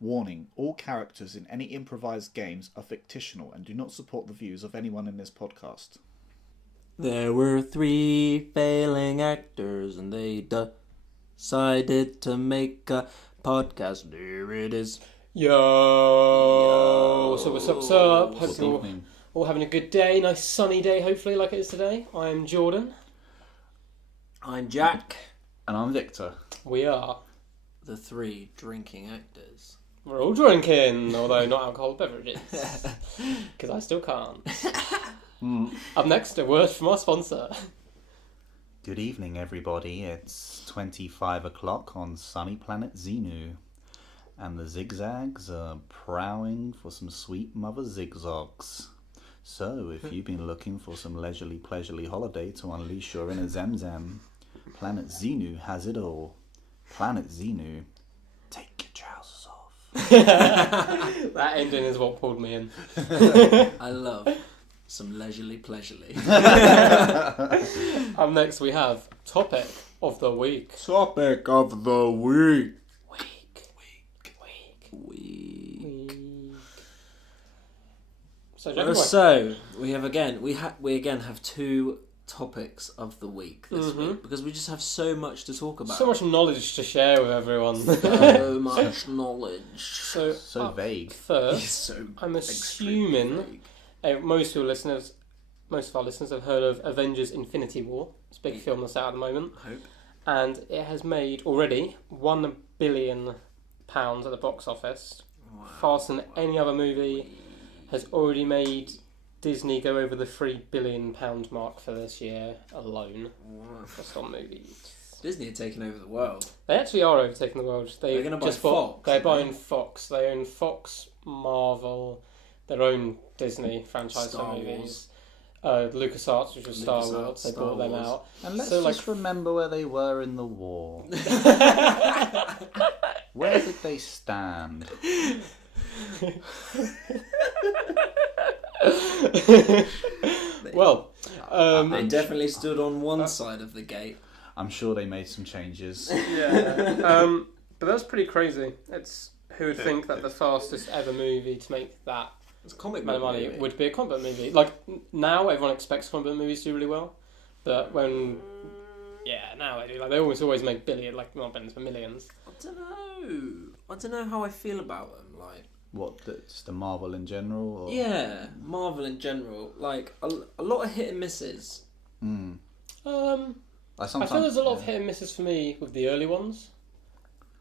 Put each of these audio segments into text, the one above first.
Warning, all characters in any improvised games are fictional and do not support the views of anyone in this podcast. There were 3 failing actors and they decided to make a podcast. There it is. Yo! So what's up? Hope Good you're evening. all having a good day. Nice sunny day, hopefully, like it is today. I'm Jordan. I'm Jack. And I'm Victor. We are. The 3 drinking actors. We're all drinking, although not alcoholic beverages. Because I still can't. Up next, a word from our sponsor. Good evening, everybody. It's 25 o'clock on sunny planet Xenu. And the zigzags are prowling for some sweet mother zigzags. So, if you've been looking for some leisurely, pleasurely holiday to unleash your inner Zamzam, Planet Xenu has it all. Planet Xenu, take your trousers off. That ending is what pulled me in. I love some leisurely, pleasurely. Up next, we have Topic of the Week. Topic of the week. So, Jack, So we again have 2 topics of the week this week because we just have so much to talk about. so much knowledge to share with everyone. So much knowledge. So vague. First, So I'm extremely assuming vague. most of our listeners have heard of Avengers Infinity War. It's a big film that's out at the moment. Hope. And it has made already £1 billion at the box office. Wow. Faster than any other movie. Has already made Disney go over the £3 billion mark for this year alone. Wow. Just on movies. Disney are taking over the world. They actually are overtaking the world. They're going to buy just Fox. They're buying Fox. They own Fox, Marvel, their own Disney franchise Star movies. LucasArts, which was Star Wars, they bought them out. And let's So, just remember where they were in the war. Where did they stand? Well, They definitely stood on one side of the gate. I'm sure they made some changes. yeah. But that's pretty crazy. It's who would think that the fastest ever movie to make that It's a comic amount book of money movie. would be a comic book movie. Like now, everyone expects comic book movies to do really well, but now they do. Like they always make billion, like not billions, but millions. I don't know how I feel about them. Like, What, just the Marvel in general? Or? yeah, Marvel in general. Like a lot of hit and misses. I feel there's a lot of hit and misses for me with the early ones,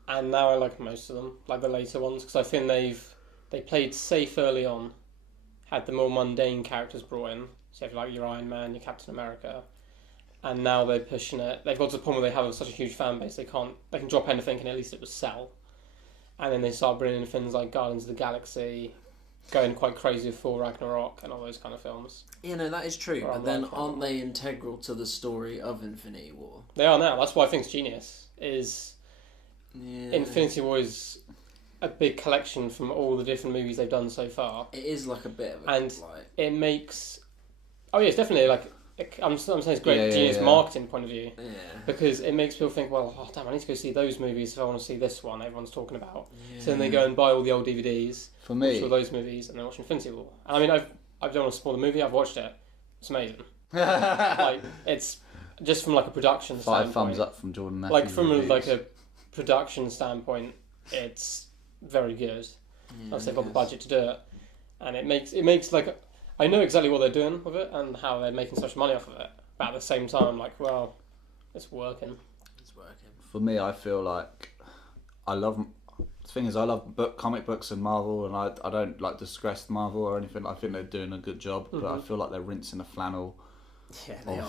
and now I like most of them, like the later ones, because I think they played safe early on, had the more mundane characters brought in, so you have like your Iron Man, your Captain America, and now they're pushing it. They've got to the point where they have such a huge fan base they can drop anything and at least it would sell, and then they start bringing in things like Guardians of the Galaxy, going quite crazy with Thor Ragnarok and all those kind of films. You know, that is true, Or but then Ragnarok. aren't they integral to the story of Infinity War? They are now. That's why I think it's genius. Yeah. Infinity War is a big collection from all the different movies they've done so far. It is like a bit of a... And like, it makes... Oh yeah, it's definitely like... I'm saying it's great genius marketing point of view. yeah. Because it makes people think, well, oh damn, I need to go see those movies if I want to see this one everyone's talking about. Yeah. So then they go and buy all the old DVDs, For watch me, all those movies, and then watch Infinity War. And I mean, I don't want to spoil the movie, I've watched it. It's amazing. Like, it's just from like a production 5 standpoint. thumbs up from Jordan Matthews. Like from reviews. like a production standpoint, it's very good. Once they've got the budget to do it, and it makes like I know exactly what they're doing with it and how they're making such money off of it. But at the same time, I'm like, well, it's working. It's working. For me, I feel like I love... The thing is, I love comic books and Marvel, and I don't like disgrace Marvel or anything. I think they're doing a good job, but I feel like they're rinsing a flannel. Yeah, they are.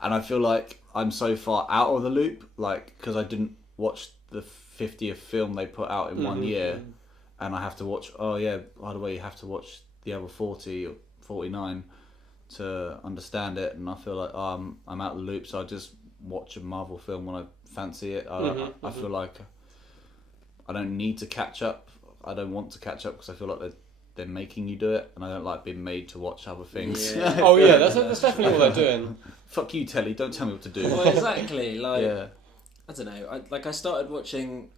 And I feel like I'm so far out of the loop, like, because I didn't watch the 50th film they put out in 1 year, and I have to watch, by the way, you have to watch the other 40 or 49 to understand it, and I feel like I'm out of the loop, so I just watch a Marvel film when I fancy it. I feel like I don't need to catch up. I don't want to catch up because I feel like they're making you do it, and I don't like being made to watch other things. Yeah. Oh yeah, that's definitely what they're doing. Fuck you, Telly. Don't tell me what to do. Well, exactly. Like, Yeah. I don't know. I started watching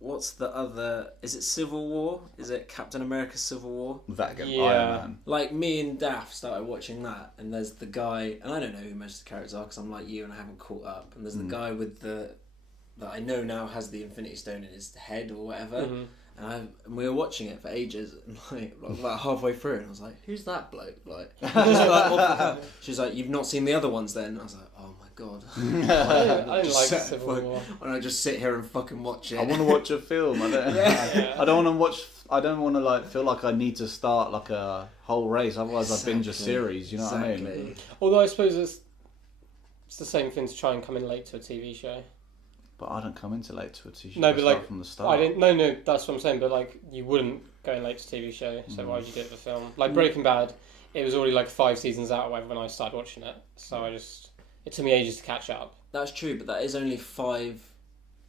what's the other? Is it Civil War? Is it Captain America Civil War? That again, Yeah. Iron Man. Like, me and Daff started watching that, and there's the guy, and I don't know who most of the characters are because I'm like you and I haven't caught up. And there's the guy with that I know now has the Infinity Stone in his head or whatever. Mm-hmm. And we were watching it for ages, and like about halfway through, and I was like, "Who's that bloke?" Like, she's like, "You've not seen the other ones, then?" And I was like, "Oh my god!" I didn't like Civil War. And I just sit here and fucking watch it. I want to watch a film. I don't. Yeah. I don't want to watch. I don't want to like feel like I need to start like a whole race. Otherwise, I binge a series. You know what I mean? Although I suppose it's the same thing to try and come in late to a TV show. But I don't come into late to a TV show. No, but like from the start. I didn't. No, that's what I'm saying. But like you wouldn't go in late to a TV show. So why would you do it for film? Like Breaking Bad, it was already like 5 seasons out or whatever when I started watching it. So it took me ages to catch up. That's true, but that is only 5.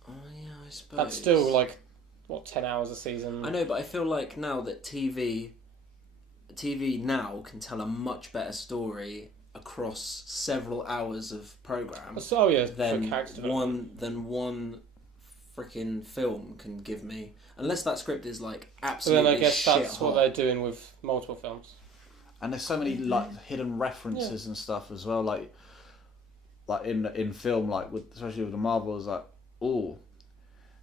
Oh yeah, I suppose. That's still like 10 hours a season. I know, but I feel like now that TV now can tell a much better story across several hours of program So yeah, for than character one freaking film can give me, unless that script is like So absolutely then I guess shit that's what hot. they're doing with multiple films. And there's so many like hidden references and stuff as well. Like in film, like especially with the Marvels, like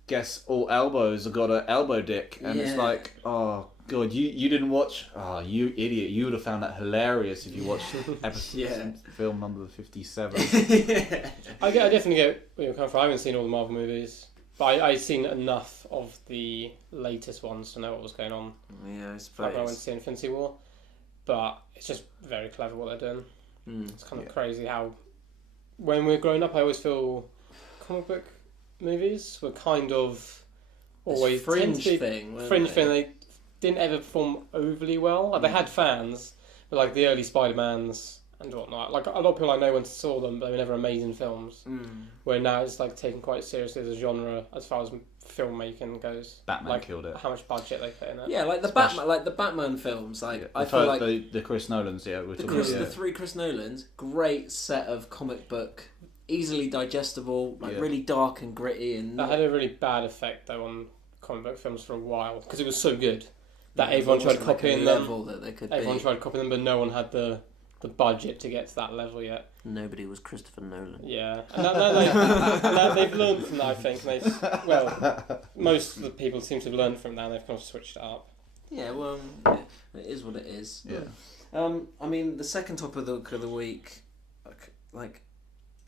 guess all elbows have got an elbow dick, and it's like, oh god, you didn't watch, you idiot, you would have found that hilarious if you watched episode film number 57. I definitely get where you're coming from. I haven't seen all the Marvel movies, but I've seen enough of the latest ones to know what was going on. Yeah, I Like suppose. when I went to see Infinity War, but it's just very clever what they're doing. It's kind of crazy how when we're growing up, I always feel comic book movies were kind of always fringe thing. They didn't ever perform overly well. Like they had fans, but like the early Spider-Mans and whatnot. Like a lot of people I know went to saw them, but they were never amazing films. Where now it's like taken quite seriously as a genre as far as filmmaking goes. Batman like killed it. How much budget they put in it. Yeah, like the Batman films. Like I feel like the Chris Nolans, the 3 Chris Nolans, great set of comic book, easily digestible, like really dark and gritty, and that had a really bad effect though on comic book films for a while because it was so good that everyone tried copying them. Everyone tried copying them, but no one had the budget to get to that level yet. Nobody was Christopher Nolan. Yeah, and they've learned from that. I think most of the people seem to have learned from that. And they've kind of switched it up. Yeah, well, it is what it is. Yeah. I mean, the second topic of the week, like,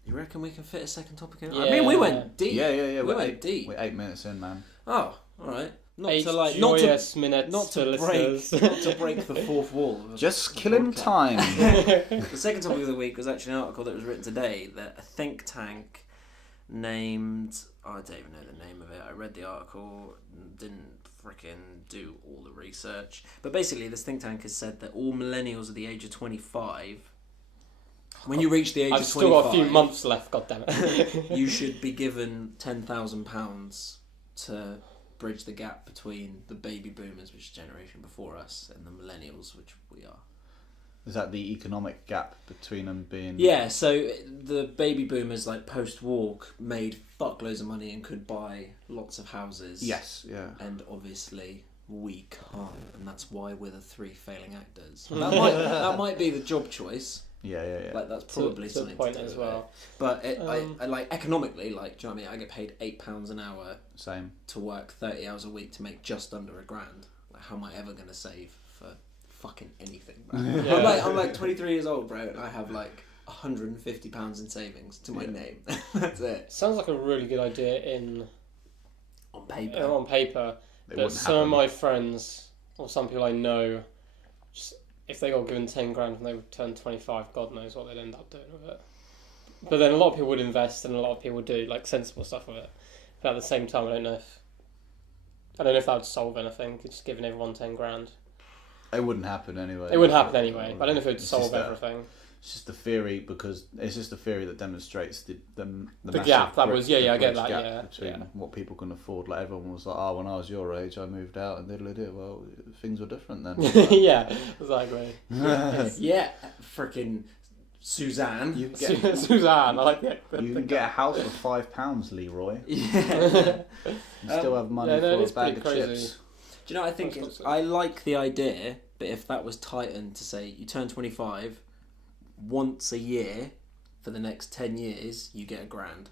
you reckon we can fit a second topic in? Yeah. I mean, we went deep. Yeah. We went deep. We're 8 minutes in, man. Oh, all right. Not 8 to like, joyous minutes not to listeners. break, not to break the fourth wall. Just killing time. The second topic of the week was actually an article that was written today that a think tank named, I don't even know the name of it. I read the article, didn't freaking do all the research. But basically, this think tank has said that all millennials at the age of 25, when you reach the age I've of 25, still got a few months left. God damn it! you should be given £10,000 to bridge the gap between the baby boomers, which is a generation before us, and the millennials, which we are. Is that the economic gap between them being... Yeah, so the baby boomers, like post-war, made fuckloads of money and could buy lots of houses. Yes, yeah. And obviously we can't, and that's why we're the 3 failing actors. That might be the job choice. Yeah. Like that's probably to something a point to do as with well. it. But I like economically, like, do you know what I mean? I get paid £8 an hour. Same. To work 30 hours a week to make just under £1,000. Like, how am I ever gonna save for fucking anything, bro? Yeah. I'm like 23 years old, bro, and I have like £150 in savings to my name. That's it. Sounds like a really good idea On paper. on paper. But some of my friends or some people I know, just if they got given 10 grand when they turned 25, God knows what they'd end up doing with it. But then a lot of people would invest and a lot of people do like sensible stuff with it. But at the same time, I don't know if that would solve anything. Just giving everyone 10 grand. It wouldn't happen anyway. It wouldn't happen anyway. But I don't know if it would solve everything. It's just a theory because it's just a theory that demonstrates the gap. That massive was I get that. gap Yeah, between what people can afford. Like everyone was like, "Oh, when I was your age, I moved out and diddly-did." Well, things were different then. Yeah, exactly. Yeah, freaking Suzanne. You can get, Suzanne, I like that. you can get a house for £5, Leroy. Yeah. You still have money yeah, no, for it is a bag of pretty crazy. chips. Do you know, I think I like the idea, but if that was tightened to say you turn 25 once a year for the next 10 years, you get £1,000.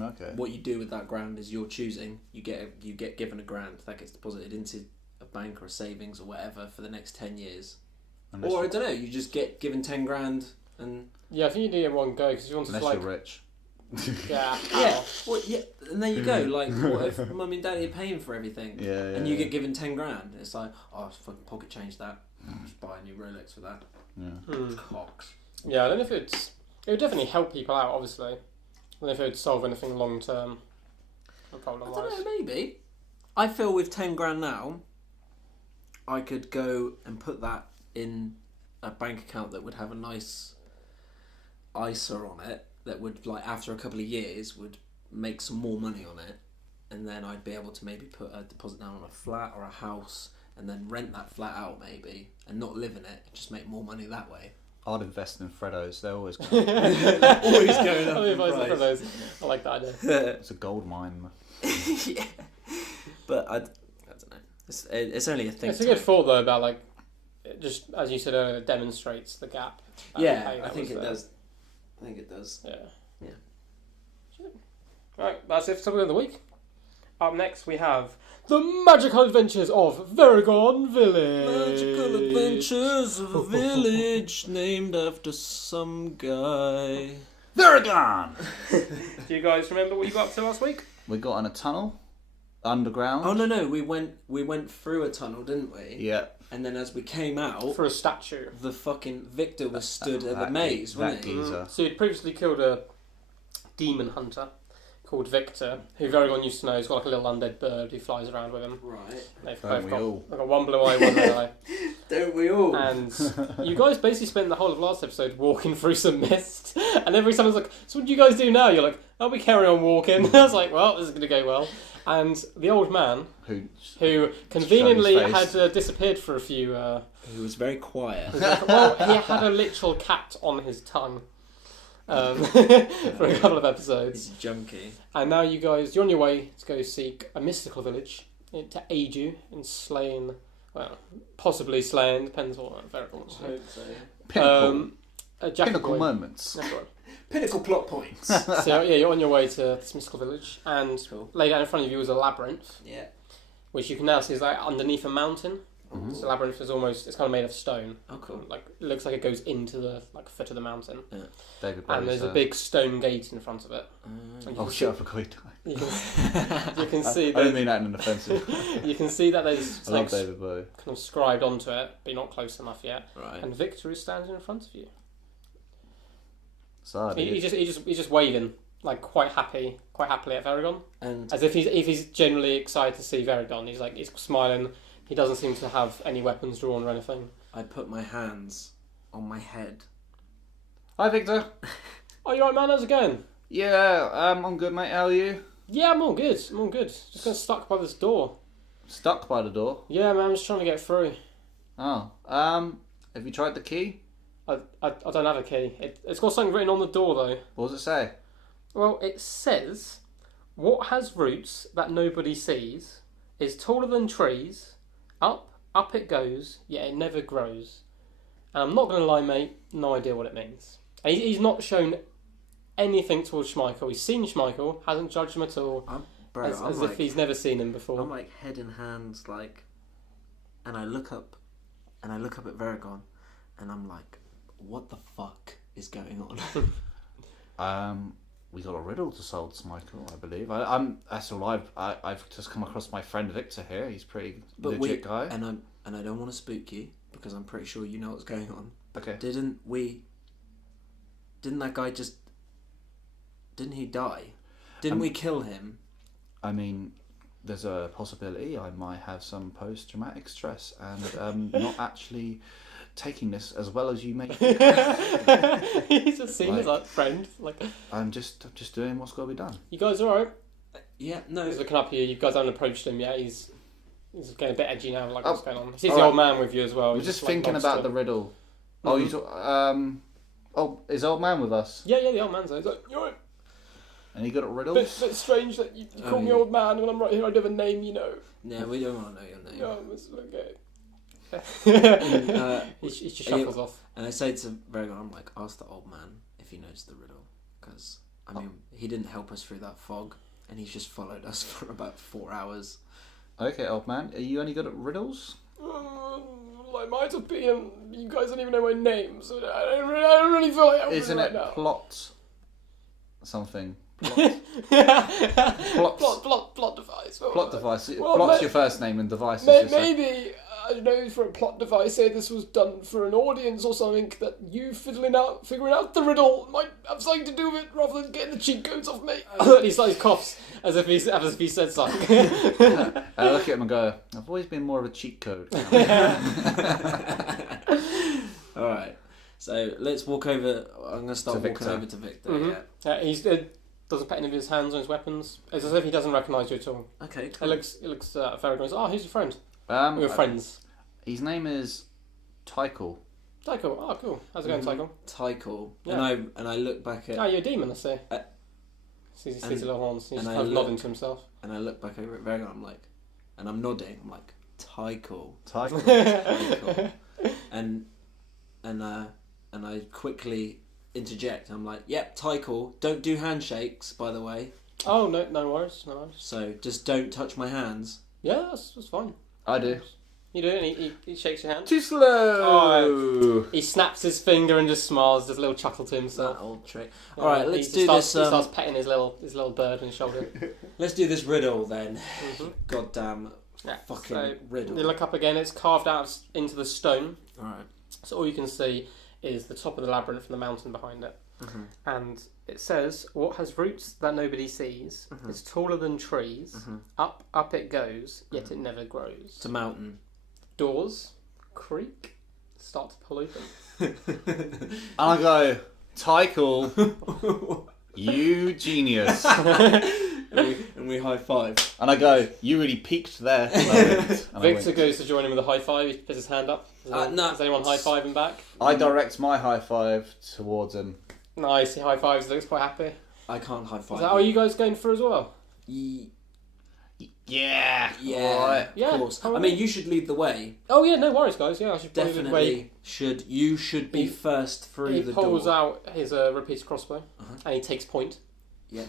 Okay. What you do with that £1,000 is your choosing. You get given £1,000 that gets deposited into a bank or a savings or whatever for the next 10 years. Unless Or I you're- don't know, you just get given £10,000 and Yeah, I think you need it in one go because you want to Unless like you're rich. yeah, yeah, well, yeah, and there you go. Like, what if mummy and daddy are paying for everything, Yeah, yeah. and you get given £10,000? It's like, oh, fucking pocket change that. Just buy a new Rolex for that. Yeah. Cocks. Yeah, I don't know if it would definitely help people out. Obviously, I don't know if it would solve anything long term. I Problem don't wise. know, maybe. I feel with £10,000 now, I could go and put that in a bank account that would have a nice ISA on it that would, like, after a couple of years would make some more money on it, and then I'd be able to maybe put a deposit down on a flat or a house and then rent that flat out maybe and not live in it and just make more money that way. I'd invest in Freddos. They're always going. Always going up I'll in advise price. for those. I like that idea. It's a gold mine. Yeah. But I don't know. It's only a thing. It's a good thought though about like, it just as you said earlier, it demonstrates the gap. Yeah, I think it does. I think it does. Yeah. Yeah. Right, that's it for Topic of the Week. Up next we have The Magical Adventures of Veragon Village. Magical adventures of a village named after some guy. Varagon! Do you guys remember what you got up to last week? We got in a tunnel, underground. Oh no, we went through a tunnel, didn't we? Yeah. And then as we came out, For a statue. the fucking Victor was stood at the That maze, ge- wasn't that he? geezer. So he'd previously killed a demon hunter called Victor, who Veragon used to know. He's got like a little undead bird who flies around with him. Right. They've Don't both we all? got one blue eye, one red eye. Don't we all? And you guys basically spent the whole of last episode walking through some mist. And every time I was like, so what do you guys do now? You're like, oh, we carry on walking. I was like, well, this is going to go well. And the old man, who conveniently Shut his had disappeared for a few... He was very quiet. well, he had a literal cat on his tongue for a couple of episodes. He's a junkie. And now you guys, you're on your way to go seek a mystical village to aid you in slaying, well, possibly slaying, depends what Veragon wants to do. Pinnacle. A jackal Pinnacle boy. moments. That's right. Pinnacle plot points. So yeah, you're on your way to this mystical village, and Cool. laid out in front of you is a labyrinth, Yeah. which you can now see is like underneath a mountain. Mhm. So the labyrinth is almost, it's kind of made of stone. Oh, cool. Like it looks like it goes into the like foot of the mountain, David and there's a big stone gate in front of it. And you Oh can shit, I see- forgot he died. You can, you can see I don't that mean that in an offensive. you can see that there's I something love David Bowie. kind of scribed onto it, but you're not close enough yet. Right. And Victor is standing in front of you. Sad. He's just waving, like quite happily at Veragon, And as if he's generally excited to see Veragon. He's smiling. He doesn't seem to have any weapons drawn or anything. I put my hands on my head. Hi, Victor. Oh, you right, man? How's it going? Yeah, I'm good, mate. How are you? Yeah, I'm all good. Just got stuck by this door. Stuck by the door. Yeah, man. I'm just trying to get through. Oh, have you tried the key? I don't have a key. It's got something written on the door though. What does it say? Well, it says, "What has roots that nobody sees is taller than trees. Up it goes, yet it never grows." And I'm not going to lie, mate. No idea what it means. And he's not shown anything towards Schmeichel. He's seen Schmeichel, hasn't judged him at all, Bro, as if he's never seen him before. I'm like head in hands, like, and I look up at Veragon, and I'm like, what the fuck is going on? We got a riddle to solve, Michael. I believe. That's all I've just come across my friend Victor here. He's pretty legit guy. And I don't want to spook you because I'm pretty sure you know what's going on. Okay. Didn't that guy didn't he die? Didn't we kill him? I mean, there's a possibility I might have some post-traumatic stress and not actually taking this as well as you may think. He's just seen his like friend. Like, I'm just doing what's got to be done. you guys all right? Yeah, no. He's looking up here. You guys haven't approached him yet. He's getting a bit edgy now. Like, what's going on? He sees all the right. old man with you as well. We're He's just like, thinking nods about to the him. riddle. Oh, you talk, Oh, is old man with us? Yeah, the old man's there. He's like, you're right. And you good at riddles? Bit strange that you call me old man when I'm right here. I don't have a name, you know. Yeah, we don't want to know your name. No, it's okay. He just shuffles off. And I say to Vergon, I'm like, ask the old man if he knows the riddle. Because, I mean, he didn't help us through that fog. And he's just followed us for about 4 hours. Okay, old man. Are you any good at riddles? I might have been. You guys don't even know my name, so I don't really feel like I'm Isn't right it now. plot something? Plot device. plot device. Well, Plot's your first name and device is your second. Maybe, I don't know, for a plot device, say this was done for an audience or something, that you figuring out the riddle might have something to do with it rather than getting the cheat codes off me. He coughs as if he said something. I look at him and go, I've always been more of a cheat code. Alright, so let's walk over. I'm going to start walking Victor. over to Victor. Mm-hmm. Yeah. He's doesn't put any of his hands on his weapons. It's as if he doesn't recognise you at all. Okay, cool. It looks very nice. Oh, who's your friend? Um, We're friends. His name is Tycho. Tycho. Oh, cool. How's it going, Tycho? Tycho. Yeah. And I look back at... Oh, you're a demon, I see. Uh, Sees his little horns. He's and kind I of look- nodding to himself. And I look back over at Vergon, I'm like... And I'm nodding, I'm like, Tycho. Tycho. Tycho. and I quickly interject. I'm like, yep, Tycho. Don't do handshakes, by the way. Oh, no worries, no worries. So just don't touch my hands. Yeah, that's fine. I do. You do, and he shakes your hand. Too slow. He snaps his finger and just smiles, does a little chuckle to himself. That old trick. All right, let's do this. this. He starts petting his little bird on his shoulder. Let's do this riddle then. Mm-hmm. Goddamn Yeah. fucking So riddle. you look up again. It's carved out into the stone. All right. So all you can see is the top of the labyrinth and the mountain behind it. Mm-hmm. And it says, "What has roots that nobody sees? Mhm. It's taller than trees. Mm-hmm. Up it goes, yet it never grows. It's a mountain. Doors creak, start to pull open." And I go, Tycho, you genius. and we high five. And I go, you really peaked there. And I winked. Victor goes to join him with a high five. He puts his hand up. Does anyone high five him back? I direct my high five towards him. Nice, he high fives. Looks quite happy. I can't high five. Is that how you guys going for as well? Yeah. Yeah, Alright. Yeah, of course. probably. I mean, you should lead the way. Oh yeah, no worries, guys. Yeah, I should probably Definitely should. You should be He- first through He the pulls door. out his repeater crossbow Uh-huh. and he takes point. Yeah.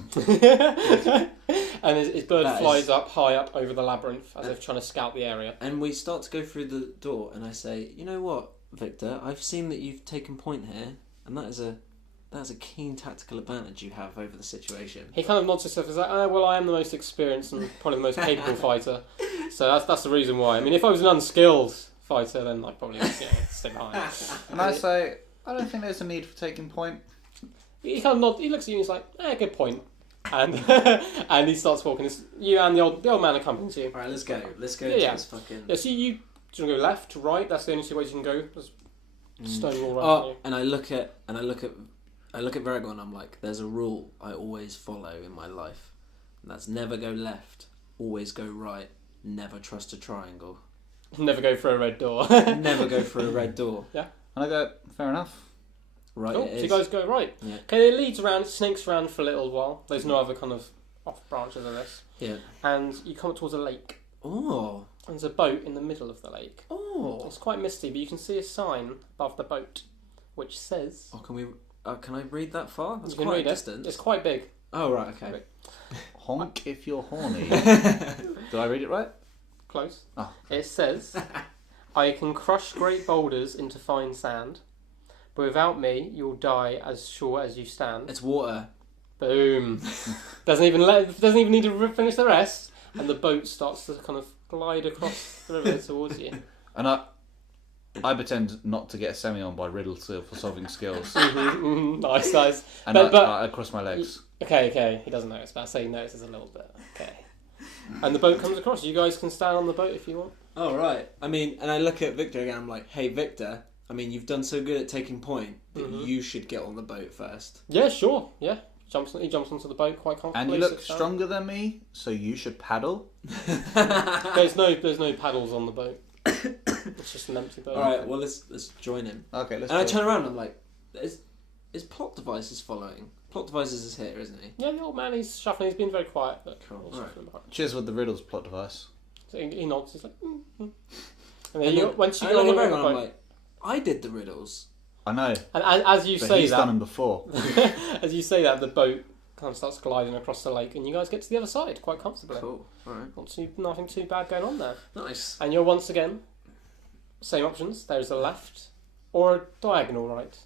And his bird That flies is- up high up over the labyrinth as if trying to scout the area. And we start to go through the door, and I say, "You know what, Victor? I've seen that you've taken point here, and that is a keen tactical advantage you have over the situation." He kind of nods himself and says, well, I am the most experienced and probably the most capable fighter. So that's the reason why. I mean, if I was an unskilled fighter, then I'd probably stay behind. And I say, I don't think there's a need for taking point. He kind of nods, he looks at you and he's like, good point. And and he starts walking. You and the old man accompanies you. All right, let's go. Let's go. Yeah. To this fucking. Yeah, so do you want to go left, right? That's the only two ways you can go. There's stone wall around Oh, you. and I look at Vergon, and I'm like, "There's a rule I always follow in my life, and that's never go left, always go right, never trust a triangle, Never go for a red door. never go for a red door." And I go, fair enough. Right, Cool. it So is. you guys go right. Yeah. Okay, it leads around, snakes around for a little while. There's no other kind of off branches of this. Yeah. And you come up towards a lake. Oh. And there's a boat in the middle of the lake. Oh. It's quite misty, but you can see a sign above the boat which says... Oh, can we? Can I read that far? That's you can quite read a it. distance. It's quite big. Oh right, okay. Honk if you're horny. Did I read it right? Close. Oh. It says, "I can crush great boulders into fine sand, but without me, you'll die as sure as you stand." It's water. Boom. doesn't even need to finish the rest, and the boat starts to kind of glide across the river towards you. And I pretend not to get a semi on by riddle for solving skills. Nice. And But- I cross my legs. Okay. He doesn't notice, but I say he notices a little bit. Okay. And the boat comes across. You guys can stand on the boat if you want. Oh right. I mean, and I look at Victor again. I'm like, "Hey, Victor. I mean, you've done so good at taking point that you should get on the boat first." Yeah, sure. Yeah. He jumps onto the boat quite comfortably. And you look sits down. stronger than me, so you should paddle. There's no paddles on the boat. It's just an empty boat. All right. Well, let's join him. Okay, let's And I go. turn around. And I'm like, Is Plot Devices following? Plot Devices is here, isn't he? Yeah, the old man, he's shuffling. He's been very quiet, but Cool. he's shuffling behind. Cheers with the riddles plot device. So he nods. He's like, And And then, once you I go look on at the Berg and I'm boat, like, I did the riddles. I know, and as you but say he's that, done them before. as you say that, the boat kind of starts gliding across the lake, and you guys get to the other side quite comfortably. Cool. Alright. Nothing too bad going on there. Nice. And you're once again, same options. There's a left or a diagonal right.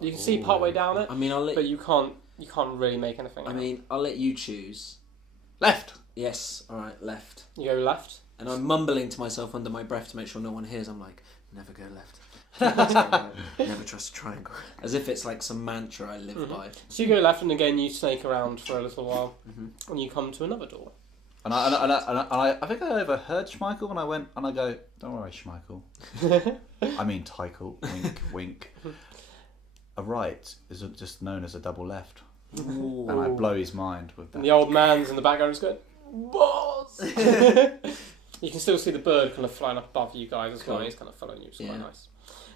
You can see partway down it, I mean, but you can't really make anything. I'll let you choose. Left. Yes. Alright, left. You go left. And I'm mumbling to myself under my breath to make sure no one hears. I'm like, never go left. Never trust a triangle. As if it's like some mantra I live by. So you go left, and again you snake around for a little while, and you come to another door. And I think I overheard Schmeichel when I went, and I go, don't worry, Schmeichel. I mean, Tychel. Wink, wink. A right is just known as a double left. Ooh. And I blow his mind with that. And the old man's in the background is going, boss! You can still see the bird kind of flying up above you guys as well. He's kind of following you, it's quite nice.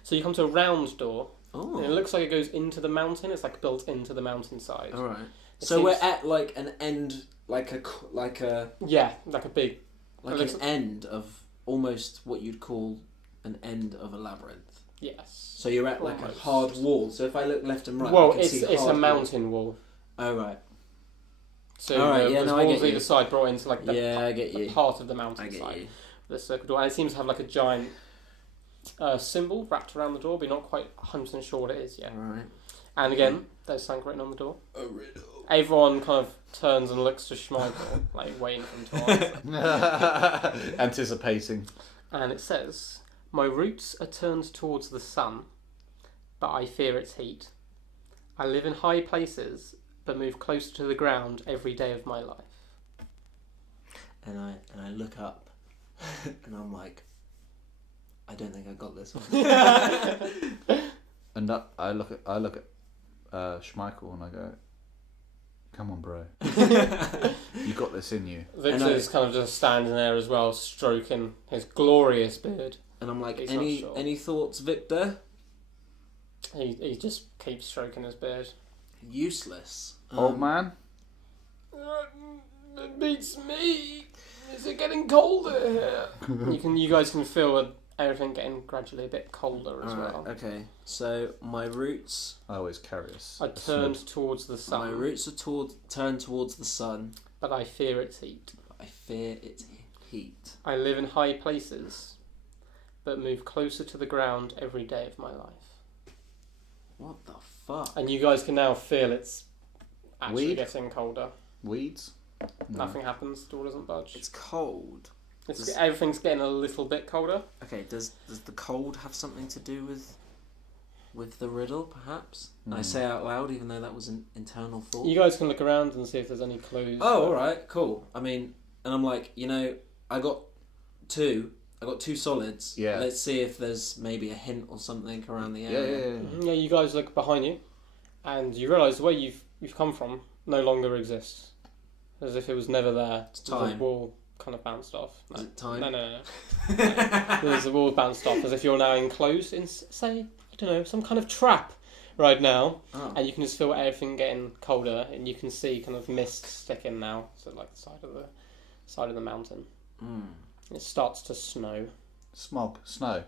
So you come to a round door, and it looks like it goes into the mountain. It's like built into the mountainside. Alright. So we're at like an end, like a yeah, like a big, an end of almost what you'd call an end of a labyrinth. Yes. So you're at like a hard wall. So if I look left and right, well, I can see it's a mountain wall. Oh right. So no, I walls get either you. side brought into like I get the you. part of the I mountainside. get you. The circle door, and it seems to have like a giant symbol wrapped around the door, but you're not quite 100% sure what it is yet. Alright. And again, there's something written on the door. A riddle. Everyone kind of turns and looks to Schmeichel, like waiting for him to answer. Anticipating. And it says, "My roots are turned towards the sun, but I fear its heat. I live in high places, but move closer to the ground every day of my life." And I look up, and I'm like, I don't think I got this one. And I look at Schmeichel and I go, come on, bro. You got this in you. Victor's kind of just standing there as well, stroking his glorious beard. And I'm like, He's any not sure. any thoughts, Victor? He just keeps stroking his beard. Useless. Old man? It beats me. Is it getting colder here? You guys can feel everything getting gradually a bit colder as well. Okay, so my roots. I always carry us. I turned towards the sun. My roots are turned towards the sun. But I fear its heat. I fear its heat. I live in high places, but move closer to the ground every day of my life. What the fuck? And you guys can now feel it's actually Weed? getting colder. Weeds? No. Nothing happens. The door doesn't budge. It's cold. Everything's getting a little bit colder. Okay, does the cold have something to do with the riddle, perhaps? I say out loud, even though that was an internal thought. You guys can look around and see if there's any clues. Oh, alright, cool. I mean, and I'm like, I got two solids. Yeah. Let's see if there's maybe a hint or something around the area. Yeah, you guys look behind you, and you realise the way you've come from no longer exists. As if it was never there. It's time. The wall kind of bounced off. No. Is it time? No. There's the wall bounced off, as if you're now enclosed in, say, I don't know, some kind of trap right now. Oh. And you can just feel everything getting colder, and you can see kind of mist sticking now, so like the side of the mountain. It starts to snow. Smog. Snow.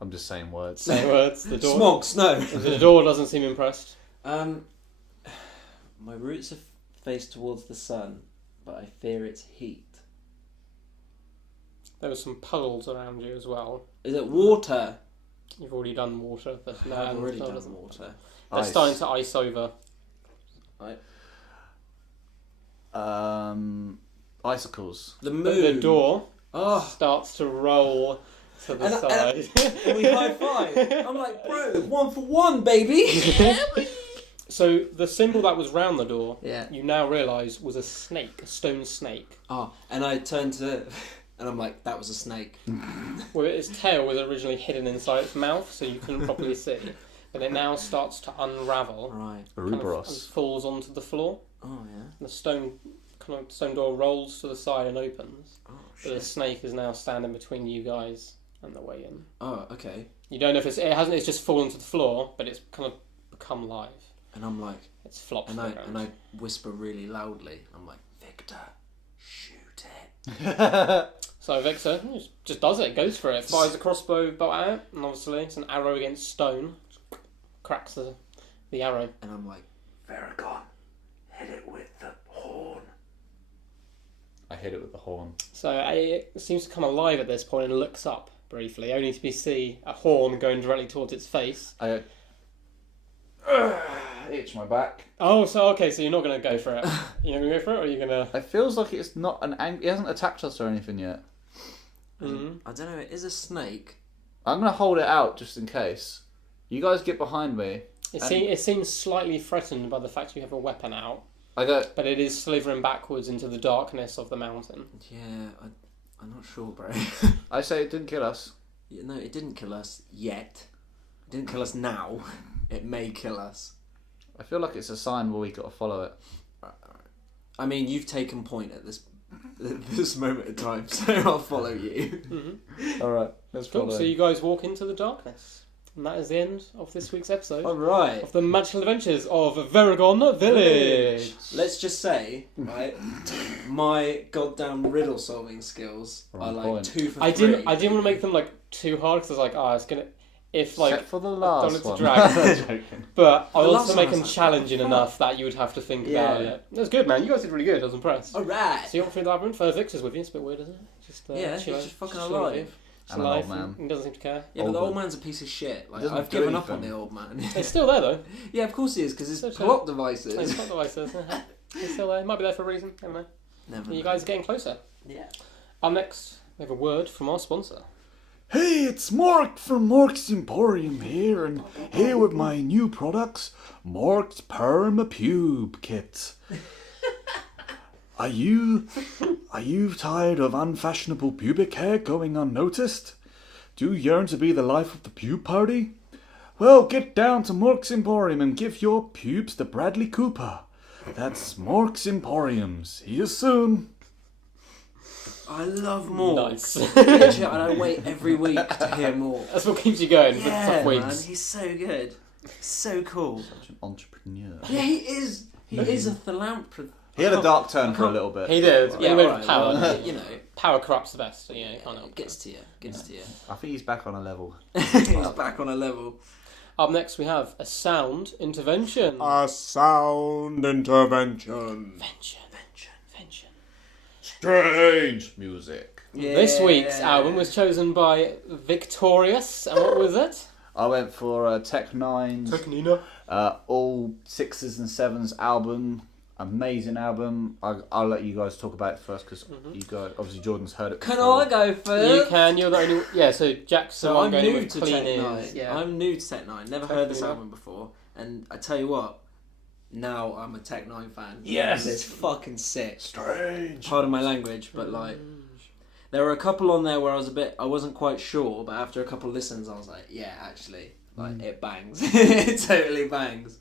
I'm just saying words. Say words. The door. Smog, snow. The door doesn't seem impressed. My roots are faced towards the sun, but I fear its heat. There were some puddles around you as well. Is it water? You've already done water. But I've already done water. They're Ice. starting to ice over. Icicles. The The moon. door Oh, starts to roll to the side. and we high five. I'm like, bro, 1 for 1, baby. So the symbol that was round the door, Yeah. you now realise was a snake, a stone snake. Oh, and I turned to, and I'm like, that was a snake. Well, its tail was originally hidden inside its mouth, so you couldn't properly see. But it now starts to unravel, Right. kind of, and Ouroboros. falls onto the floor. Oh yeah. The stone door rolls to the side and opens. Oh But the shit. snake is now standing between you guys and the way in. Oh okay. You don't know if it's just fallen to the floor, but it's kind of become live. And I'm like, It's flopped. and to the I ground. whisper really loudly. I'm like, Victor, shoot it. So Victor just does it, goes for it, fires a crossbow bolt at it, and obviously it's an arrow against stone. Cracks the arrow. And I'm like, Varagon, hit it with the horn. I hit it with the horn. So it seems to come alive at this point and looks up briefly, only to see a horn going directly towards its face. I itch my back. Oh, so you're not going to go for it. You're not going to go for it, or are you going to... It feels like it's not it hasn't attacked us or anything yet. Mm-hmm. I don't know, it is a snake. I'm going to hold it out just in case. You guys get behind me. It seems slightly threatened by the fact you have a weapon out, I go, but it is slithering backwards into the darkness of the mountain. Yeah, I'm not sure, bro. I say it didn't kill us. Yeah, no, it didn't kill us yet. It didn't kill us now. It may kill us. I feel like it's a sign where we got to follow it. I mean, you've taken point at this moment in time, so I'll follow you. Mm-hmm. All right, let's Cool. follow. So you guys walk into the darkness. And that is the end of this week's episode Alright. of the magical adventures of Varagon Village. Let's just say, right, my goddamn riddle solving skills are like point. 2 for 3. I didn't want to make them like too hard because I was like, it's gonna if like Except for the don't last want it to one. drag. Joking. But I The wanted last to one make was them like, challenging fuck. enough that you would have to think Yeah. about it. It was good, man. You guys did really good. I was impressed. Alright. So you went through the labyrinth. Victor's with you. It's a bit weird, isn't it? Just Yeah, chill he's just fucking chill with you. alive. He's And an alive old man. and he doesn't seem to care. Yeah, but the Old old man. man's a piece of shit. Like, doesn't I've do given up on anything. the old man. He's still there though. Yeah, of course he is, because So it's chill. plot He's devices. got the license. He's still there. He might be there for a reason. Never know. Never You know. guys are getting closer. Yeah. Up next, we have a word from our sponsor. Hey, it's Mark from Mark's Emporium here, and here with my new products, Mark's Perma Pube Kit. Are you tired of unfashionable pubic hair going unnoticed? Do you yearn to be the life of the pube party? Well, get down to Mark's Emporium and give your pubes to Bradley Cooper. That's Mark's Emporium. See you soon. I love more. Nice. Literally, and I wait every week to hear more. That's what keeps you going for Yeah, tough man, weeks. he's so good. So cool. Such an entrepreneur. Yeah, he is. He is a philanthropist. He had a dark turn for a little bit. He did. Yeah, Anyway, alright, power. well, you know, Power corrupts the best. So, you can't help it gets to you. Gets to you. I think he's back on a level. He's back on a level. Up next, we have a sound intervention. A sound intervention. Invention. Strange music. Yeah. This week's album was chosen by Victorious, and what was it? I went for Tech Nine's Technina. all 6s and 7s album. Amazing album. I'll let you guys talk about it first because you guys, obviously Jordan's heard it Can before. I go first? You can. You're the only. Yeah. So Jackson. So I'm going new with to clean Tech ears. Nine. Yeah. I'm new to Tech Nine. Never heard this Technina. album before, and I tell you what, now I'm a Tech Nine fan. Yes! And it's fucking sick. Strange. Pardon my language, but like, there were a couple on there where I wasn't quite sure, but after a couple of listens, I was like, yeah, actually, like it bangs. It totally bangs.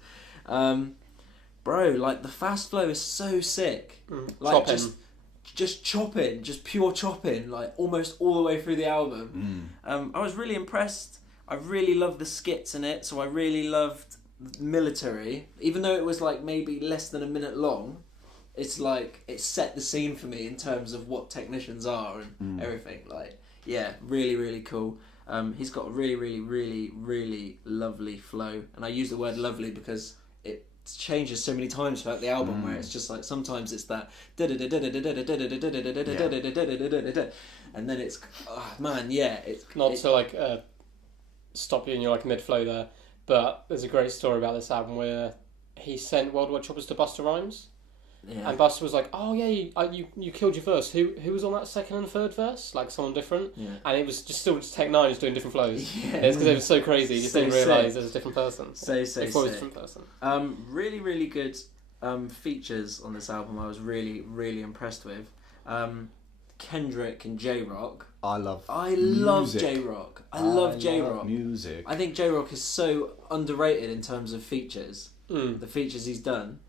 Bro, like the fast flow is so sick. Like Chopping. just chopping, just pure chopping, like almost all the way through the album. I was really impressed. I really loved the skits in it, so I really loved Military. Even though it was like maybe less than a minute long, it's like it set the scene for me in terms of what technicians are and everything. Like, yeah, really, really cool. He's got a really, really, really, really lovely flow, and I use the word lovely because it changes so many times throughout the album where it's just like sometimes it's that and then it's man, yeah, it's Not to like stop you in your like mid flow there, but there's a great story about this album where he sent Worldwide Choppers to Busta Rhymes, yeah. and Busta was like, "Oh yeah, you killed your verse. Who was on that second and third verse? Like someone different." Yeah. And it was just Tech Nine just doing different flows. Yeah. It's because it was so crazy. You just So didn't realise sick. there's a different person. So They thought it was a sick. different person. Really, really good features on this album. I was really, really impressed with. Kendrick and J-Rock. I love love music. J-Rock. I love J-Rock. Music. I think J-Rock is so underrated in terms of features. Mm. The features he's done.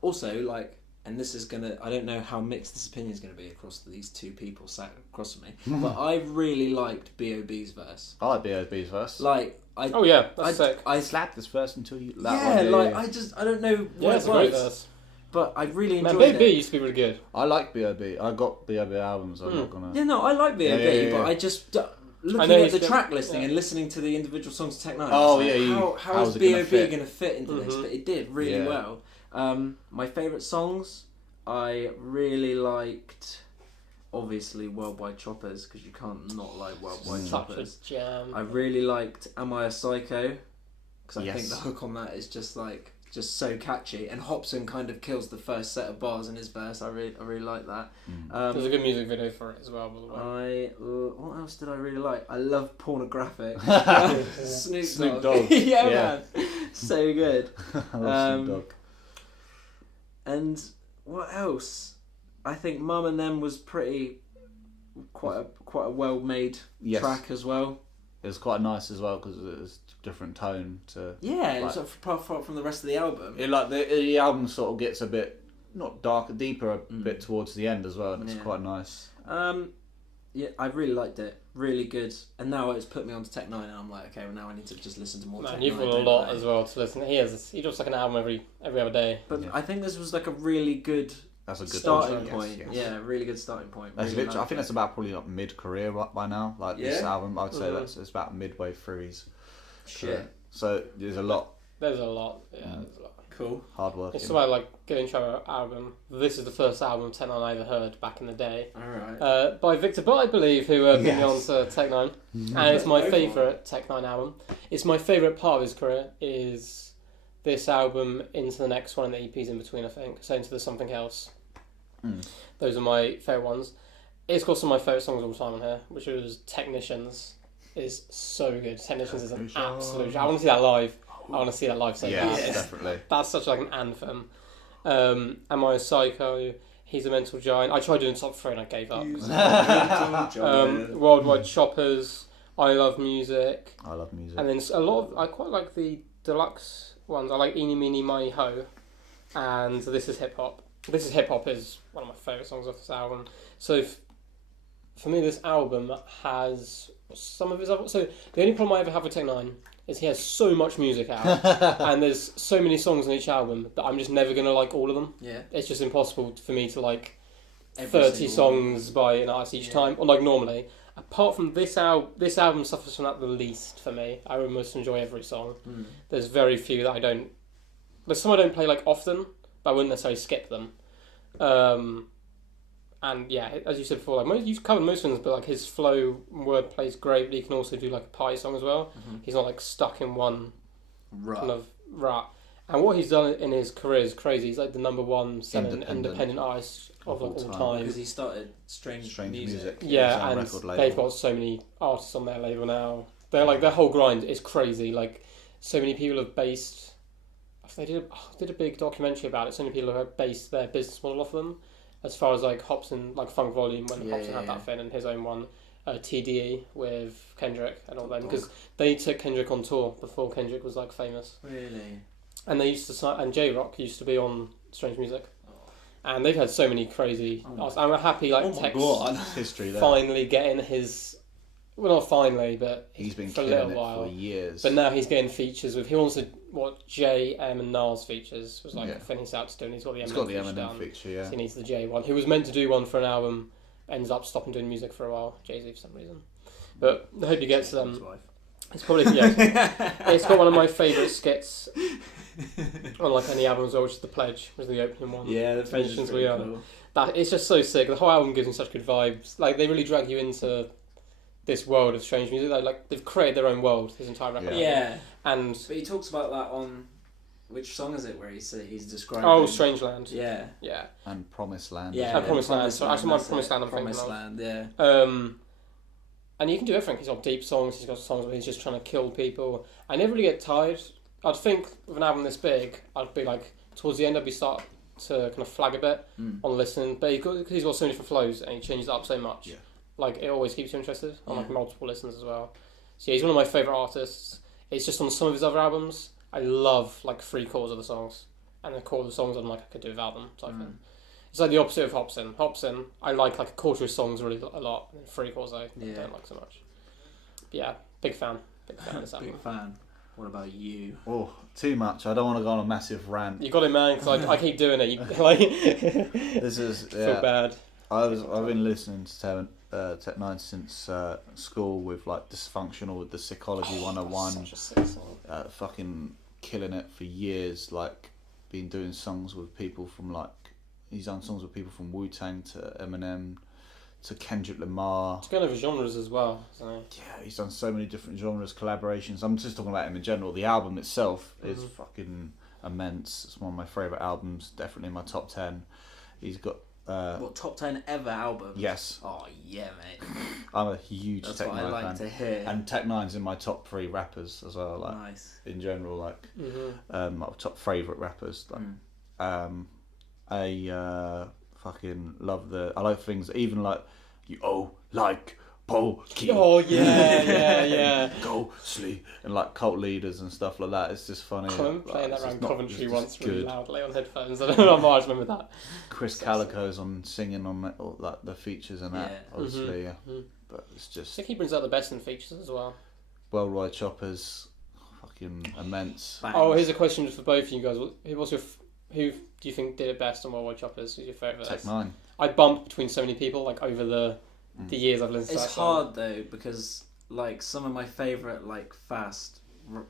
Also, like, and this is I don't know how mixed this opinion is gonna be across these two people sat across from me, but I really liked B.O.B's verse. I like B.O.B's verse. Like, Oh yeah, that's sick. I slapped this verse until you. I don't know Yeah, what it's it a great was, verse. but I really Man, enjoyed B.O.B. it. used to be really good. I like B.O.B. I got B.O.B. albums. I'm not gonna. Yeah, no, I like B.O.B., but I just looking at the track listing and listening to the individual songs of Tech Nine. Oh like, yeah, how is B.O.B. going to fit into this? Mm-hmm. But it did really well. My favourite songs, I really liked, obviously, Worldwide Choppers, because you can't not like Worldwide Choppers. Such a jam. I really liked Am I a Psycho, because I think Yes. the hook on that is just so catchy, and Hobson kind of kills the first set of bars in his verse. I really like that. There's a good music video for it as well, by the way. What else did I really like? I love Pornographic. Snoop Dogg. yeah, Yeah. man, so good. I love Snoop Dogg. And what else? I think Mum and Them was quite a well made track as well. It was quite nice as well because it was a different tone to. Yeah, it like, was apart from the rest of the album. It like the album sort of gets a bit not darker, deeper a bit towards the end as well, and it's quite nice. Yeah, I really liked it. Really good. And now it's put me onto Tech Nine, and I'm like, okay, well now I need to just listen to more. Man, Tech you've Nine, got a don't lot I? as well to listen. He drops like an album every other day. But I think this was like a really good. That's a good starting intro, point. yes. Yeah, really good starting point. That's Really literally, I think that's about probably like mid-career by now. Like this Yeah? album, I would say it's about midway through his career. Shit. So there's a lot There's a lot. Yeah, there's a lot. Cool. hard work. It's about like good intro album. This is the first album Tech Nine I ever heard back in the day. Alright. By Victor Butt, I believe, who put me on to Tech Nine. And it's my Go for favourite Tech Nine album. It's my favourite part of his career is this album into the next one and the EPs in between, I think. So into the Something Else. Those are my favourite ones. It's got some of my favourite songs of all time on here, which was Technicians. Is so good. Technicians is an absolute... I want to see that live. I want to see that live so bad. Yes, definitely. That's such like an anthem. Am I a Psycho? He's a Mental Giant. I tried doing top 3 and I gave up. Worldwide Choppers. I Love Music. I love music. And then a lot of... I quite like the deluxe ones. I like Eeny Meeny Miny Ho. And This Is Hip Hop. This Is Hip Hop is one of my favourite songs off this album. So for me, this album has some of his other... So the only problem I ever have with Tech Nine is he has so much music out and there's so many songs on each album that I'm just never going to like all of them. Yeah. It's just impossible for me to like Every 30 single songs by an artist each time, or like normally. Apart from this album suffers from that the least for me. I almost enjoy every song. There's very few that I don't... There's some I don't play like often, but I wouldn't necessarily skip them. And yeah, as you said before, like you've covered most ones, but like his flow and wordplay is great. But he can also do like a party song as well. He's not like stuck in one kind of rut. And what he's done in his career is crazy. He's like the #1 selling independent artist of all time. Because he started Strange Music. Yeah, and they've got so many artists on their label now. They're like their whole grind is crazy. Like so many people have based. They did a big documentary about it. So many people have based their business model off them. As far as like Hobson, like Funk Volume, when Hobson had that thing and his own one, TDE with Kendrick and all them, because they took Kendrick on tour before Kendrick was like famous. Really? And they used to and J-Rock used to be on Strange Music, and they've had so many crazy. I'm happy like Tex history there. finally getting his. Well, not finally, but he's been for a killing little while for years. But now he's getting features with. He wants to what J, M, and Nas features was like Yeah. the thing he's out to do, and he's got the He's Eminem got the feature Eminem done. feature, yeah. So he needs the J one. He was meant to do one for an album, ends up stopping doing music for a while. Jay-Z for some reason, but I hope he gets them. It's probably it's got one of my favourite skits on like any album as well, which is The Pledge, was the opening one. Yeah, The Pledge is Mentions really We Are. cool. That it's just so sick. The whole album gives me such good vibes. Like they really drag you into this world of strange music. Like they've created their own world. His entire record. Yeah. And But he talks about that on... Which song is it where he's describing... Strangeland. Yeah. Yeah. And Promised Land. Yeah. And Promised Land. So actually, my that's Promised it. Land. I'm thinking Promised of. Land, yeah. And you can do everything. He's got deep songs. He's got songs where he's just trying to kill people. I never really get tired. I'd think with an album this big, I'd be like towards the end, I'd be start to kind of flag a bit on listening. But because he's got so many different flows and he changes it up so much, like it always keeps you interested on like multiple listens as well. So yeah, he's one of my favourite artists. It's just on some of his other albums, I love like 3 chords of the songs, and the chords of the songs I'm like I could do without them type thing. It's like the opposite of Hopsin. Hopsin, I like a quarter of his songs really a lot, and 3/4 I don't like so much. But yeah, big fan of this album. Big fan. What about you? Oh, too much. I don't want to go on a massive rant. You got it, man, because I keep doing it. This is feel bad. I've been listening to Tech Nine since school with like Dysfunctional with the Psychology 101. Such a sick song. Fucking killing it for years. Like, been doing songs with people from like, he's done songs with people from Wu-Tang to Eminem to Kendrick Lamar. He's going over genres as well. So. Yeah, he's done so many different genres, collaborations. I'm just talking about him in general. The album itself is fucking immense. It's one of my favourite albums, definitely in my top 10. He's got... what, top 10 ever albums? Yes. Oh, yeah, mate. I'm a huge That's Tech what I 9 like fan. to hear. And Tech 9's in my top 3 rappers as well. Like, Nice. in general, like, my top favourite rappers. Like, I fucking love I like things even like you like Pokey. Oh yeah. Go sleep and like cult leaders and stuff like that. It's just funny. I'm playing Like, that it's around not- Coventry it's once just really good. loudly on headphones. I don't know if I always remember that. Chris Calico's on singing on that, all, like the features and that, Yeah. obviously. Yeah. But it's I just think he brings out the best in features as well. Worldwide Choppers, fucking immense. Bangs. Oh, here's a question for both of you guys. Who do you think did it best on Worldwide Choppers? Who's your favourite? Tech 9. I bumped between so many people like over the years I've listened to that It's song. hard though because like some of my favourite like fast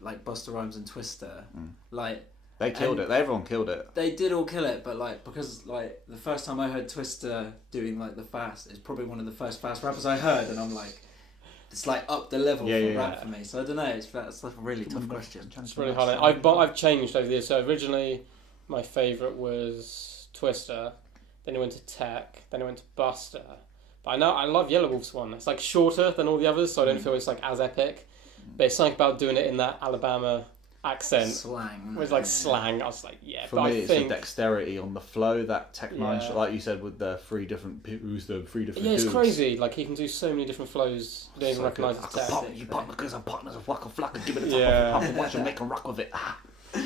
like Busta Rhymes and Twister like They killed it. Everyone killed it. they did all kill it, but like because like the first time I heard Twister doing like the fast, it's probably one of the first fast rappers I heard, and I'm like, it's like up the level for rap for me. So I don't know. That's like a really tough question. It's really hard. I've changed over the years. So originally, my favourite was Twister. Then it went to Tech. Then it went to Buster. But I love Yellow Wolf's one. It's like shorter than all the others, so I don't feel it's like as epic. But it's something about doing it in that Alabama accent. Slang. It was like slang. I was like, yeah. For but me, I it's think the dexterity on the flow that Tech 9, Yeah. like you said, with the 3 different who's the 3 different yeah, it's dudes. crazy. Like he can do so many different flows. You don't even So recognise good. it's I can Tech. pop you partner because I'm partners of waka flocka. Give it a top Yeah. of watch and make a rock with it. Ah.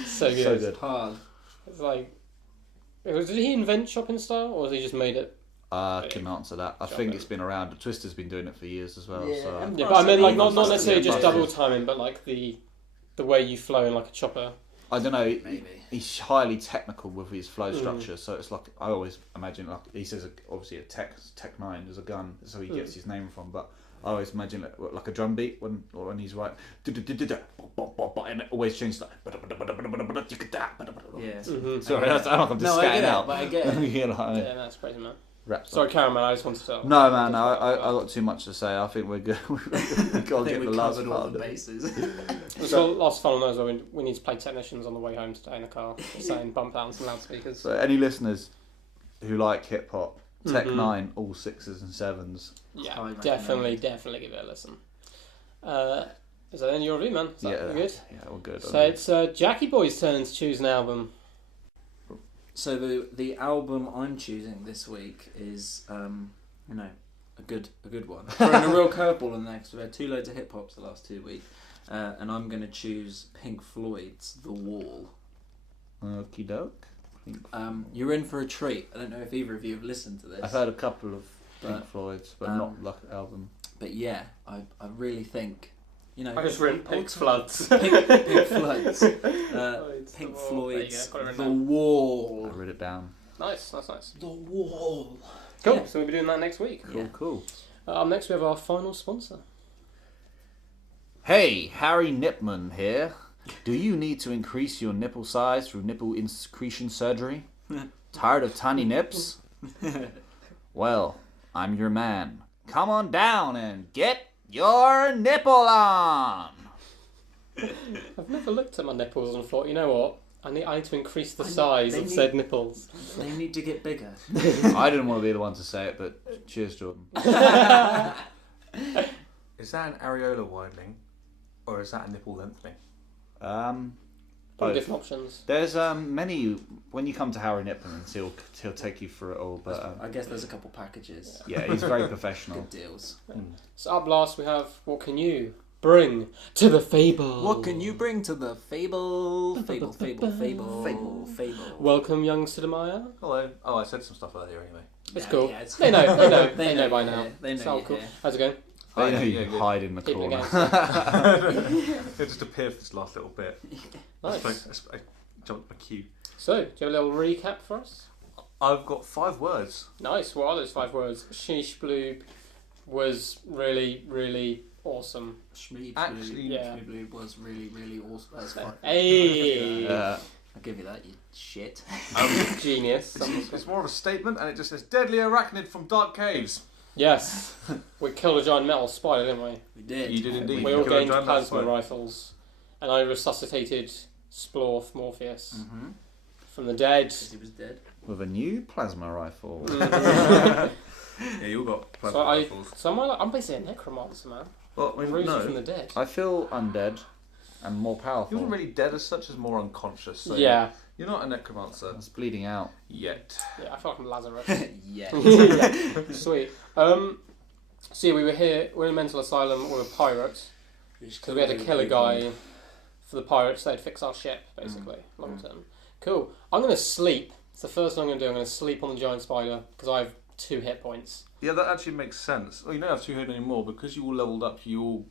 So good. So good. Hard. It's like, did he invent shopping style, or has he just made it? I can answer that. I think Shopping. it's been around. Twister's been doing it for years as well. Yeah, So. and Yeah, but I mean, like not Buster, necessarily yeah, just Buster. double timing, but like the way you flow in like a chopper. I don't know. Maybe. He's highly technical with his flow structure, so it's like I always imagine like he says obviously a Tech 9 is a gun, so he gets his name from. But I always imagine like a drum beat when he's right, and it always changes like. Yeah. Sorry, I sound like I'm just No, I get scatting it, out. but I get it. You know, Yeah, that's crazy, man. rap Sorry, Karen, man. I just wanted to. No, man, no, I got too much to say. I think we're good. we I got to think get we the last covered part all of the it. bases. So last final note as well. We need to play Technicians on the way home today in the car. Just saying, bump down some loudspeakers. So, any listeners who like hip hop, Tech Mhm. 9, all 6s and 7s. Yeah, Highly definitely recommend. give it a listen. Is that in your review, man? Is that Yeah, good? yeah, we're good. So it's Jackie Boy's turn to choose an album. So the album I'm choosing this week is a good one. Throwing a real curveball in there because we've had 2 loads of hip hops the last 2 weeks, and I'm going to choose Pink Floyd's The Wall. Okie doke. You're in for a treat. I don't know if either of you have listened to this. I've heard a couple of Pink But, Floyd's, but not like an album. But yeah, I really think, I just written Pink Floods. Pink Floods. It's Pink The Wall. There you Floyd's go, got it written The down. Wall. I read it down. Nice. The Wall. Cool. Yeah. So we'll be doing that next week. Cool, Yeah. cool. Next we have our final sponsor. Hey, Harry Nipman here. Do you need to increase your nipple size through nipple incretion surgery? Tired of tiny nips? Well, I'm your man. Come on down and get your nipple on! I've never looked at my nipples and thought, you know what? I need to increase the size they of need- said nipples. They need to get bigger. I didn't want to be the one to say it, but cheers, Jordan. Is that an areola widening, or is that a nipple lengthening? All Both. different options. There's many, when you come to Harry Nipman, he'll take you through it all, but I guess there's a couple packages. yeah, he's very professional. Good deals. So up last we have What Can You bring to the fable? What can you bring to the fable? Welcome, young Sidamaya. Hello. Oh, I said some stuff earlier anyway. It's Yeah, cool. yeah, it's They know. cool. They know. They They know know by you're now. here. They know It's all you're cool. here. How's it going? They know Yeah, you good. hide in the Keeping the corner. game. It just appeared for this last little bit. Nice. I jumped my cue. So, do you have a little recap for us? I've got 5 words. Nice. What are those 5 words? Sheesh Bloob was really, really awesome. Actually, Yeah. Blue was really, really awesome. That's fine. Hey! I'll give you that, you shit. Genius. It's more of a statement, and it just says deadly arachnid from dark caves. Yes. We killed a giant metal spider, didn't we? We did. You did indeed. We all killed a gained giant plasma spider. rifles. And I resuscitated Splorf Morpheus Mm-hmm. from the dead. Because he was dead. With a new plasma rifle. Yeah, you all got plasma So rifles. I'm basically a necromancer, man. Well, I mean, Rooted from no. the dead. I feel undead and more He powerful. wasn't really dead as such, as more unconscious. So Yeah. You're not a necromancer It's bleeding out. yet. Yeah, I feel like I'm Lazarus. Yeah. Yeah. Sweet. So yeah, we were here, we're in a mental asylum with a pirate. Because we had to kill a guy for the pirates, they'd fix our ship, basically, long term. Cool. I'm going to sleep. It's the first thing I'm going to do. I'm going to sleep on the giant spider, because I have 2 hit points. Yeah, that actually makes sense. Well, you don't have 2 hit anymore because you all leveled up. You all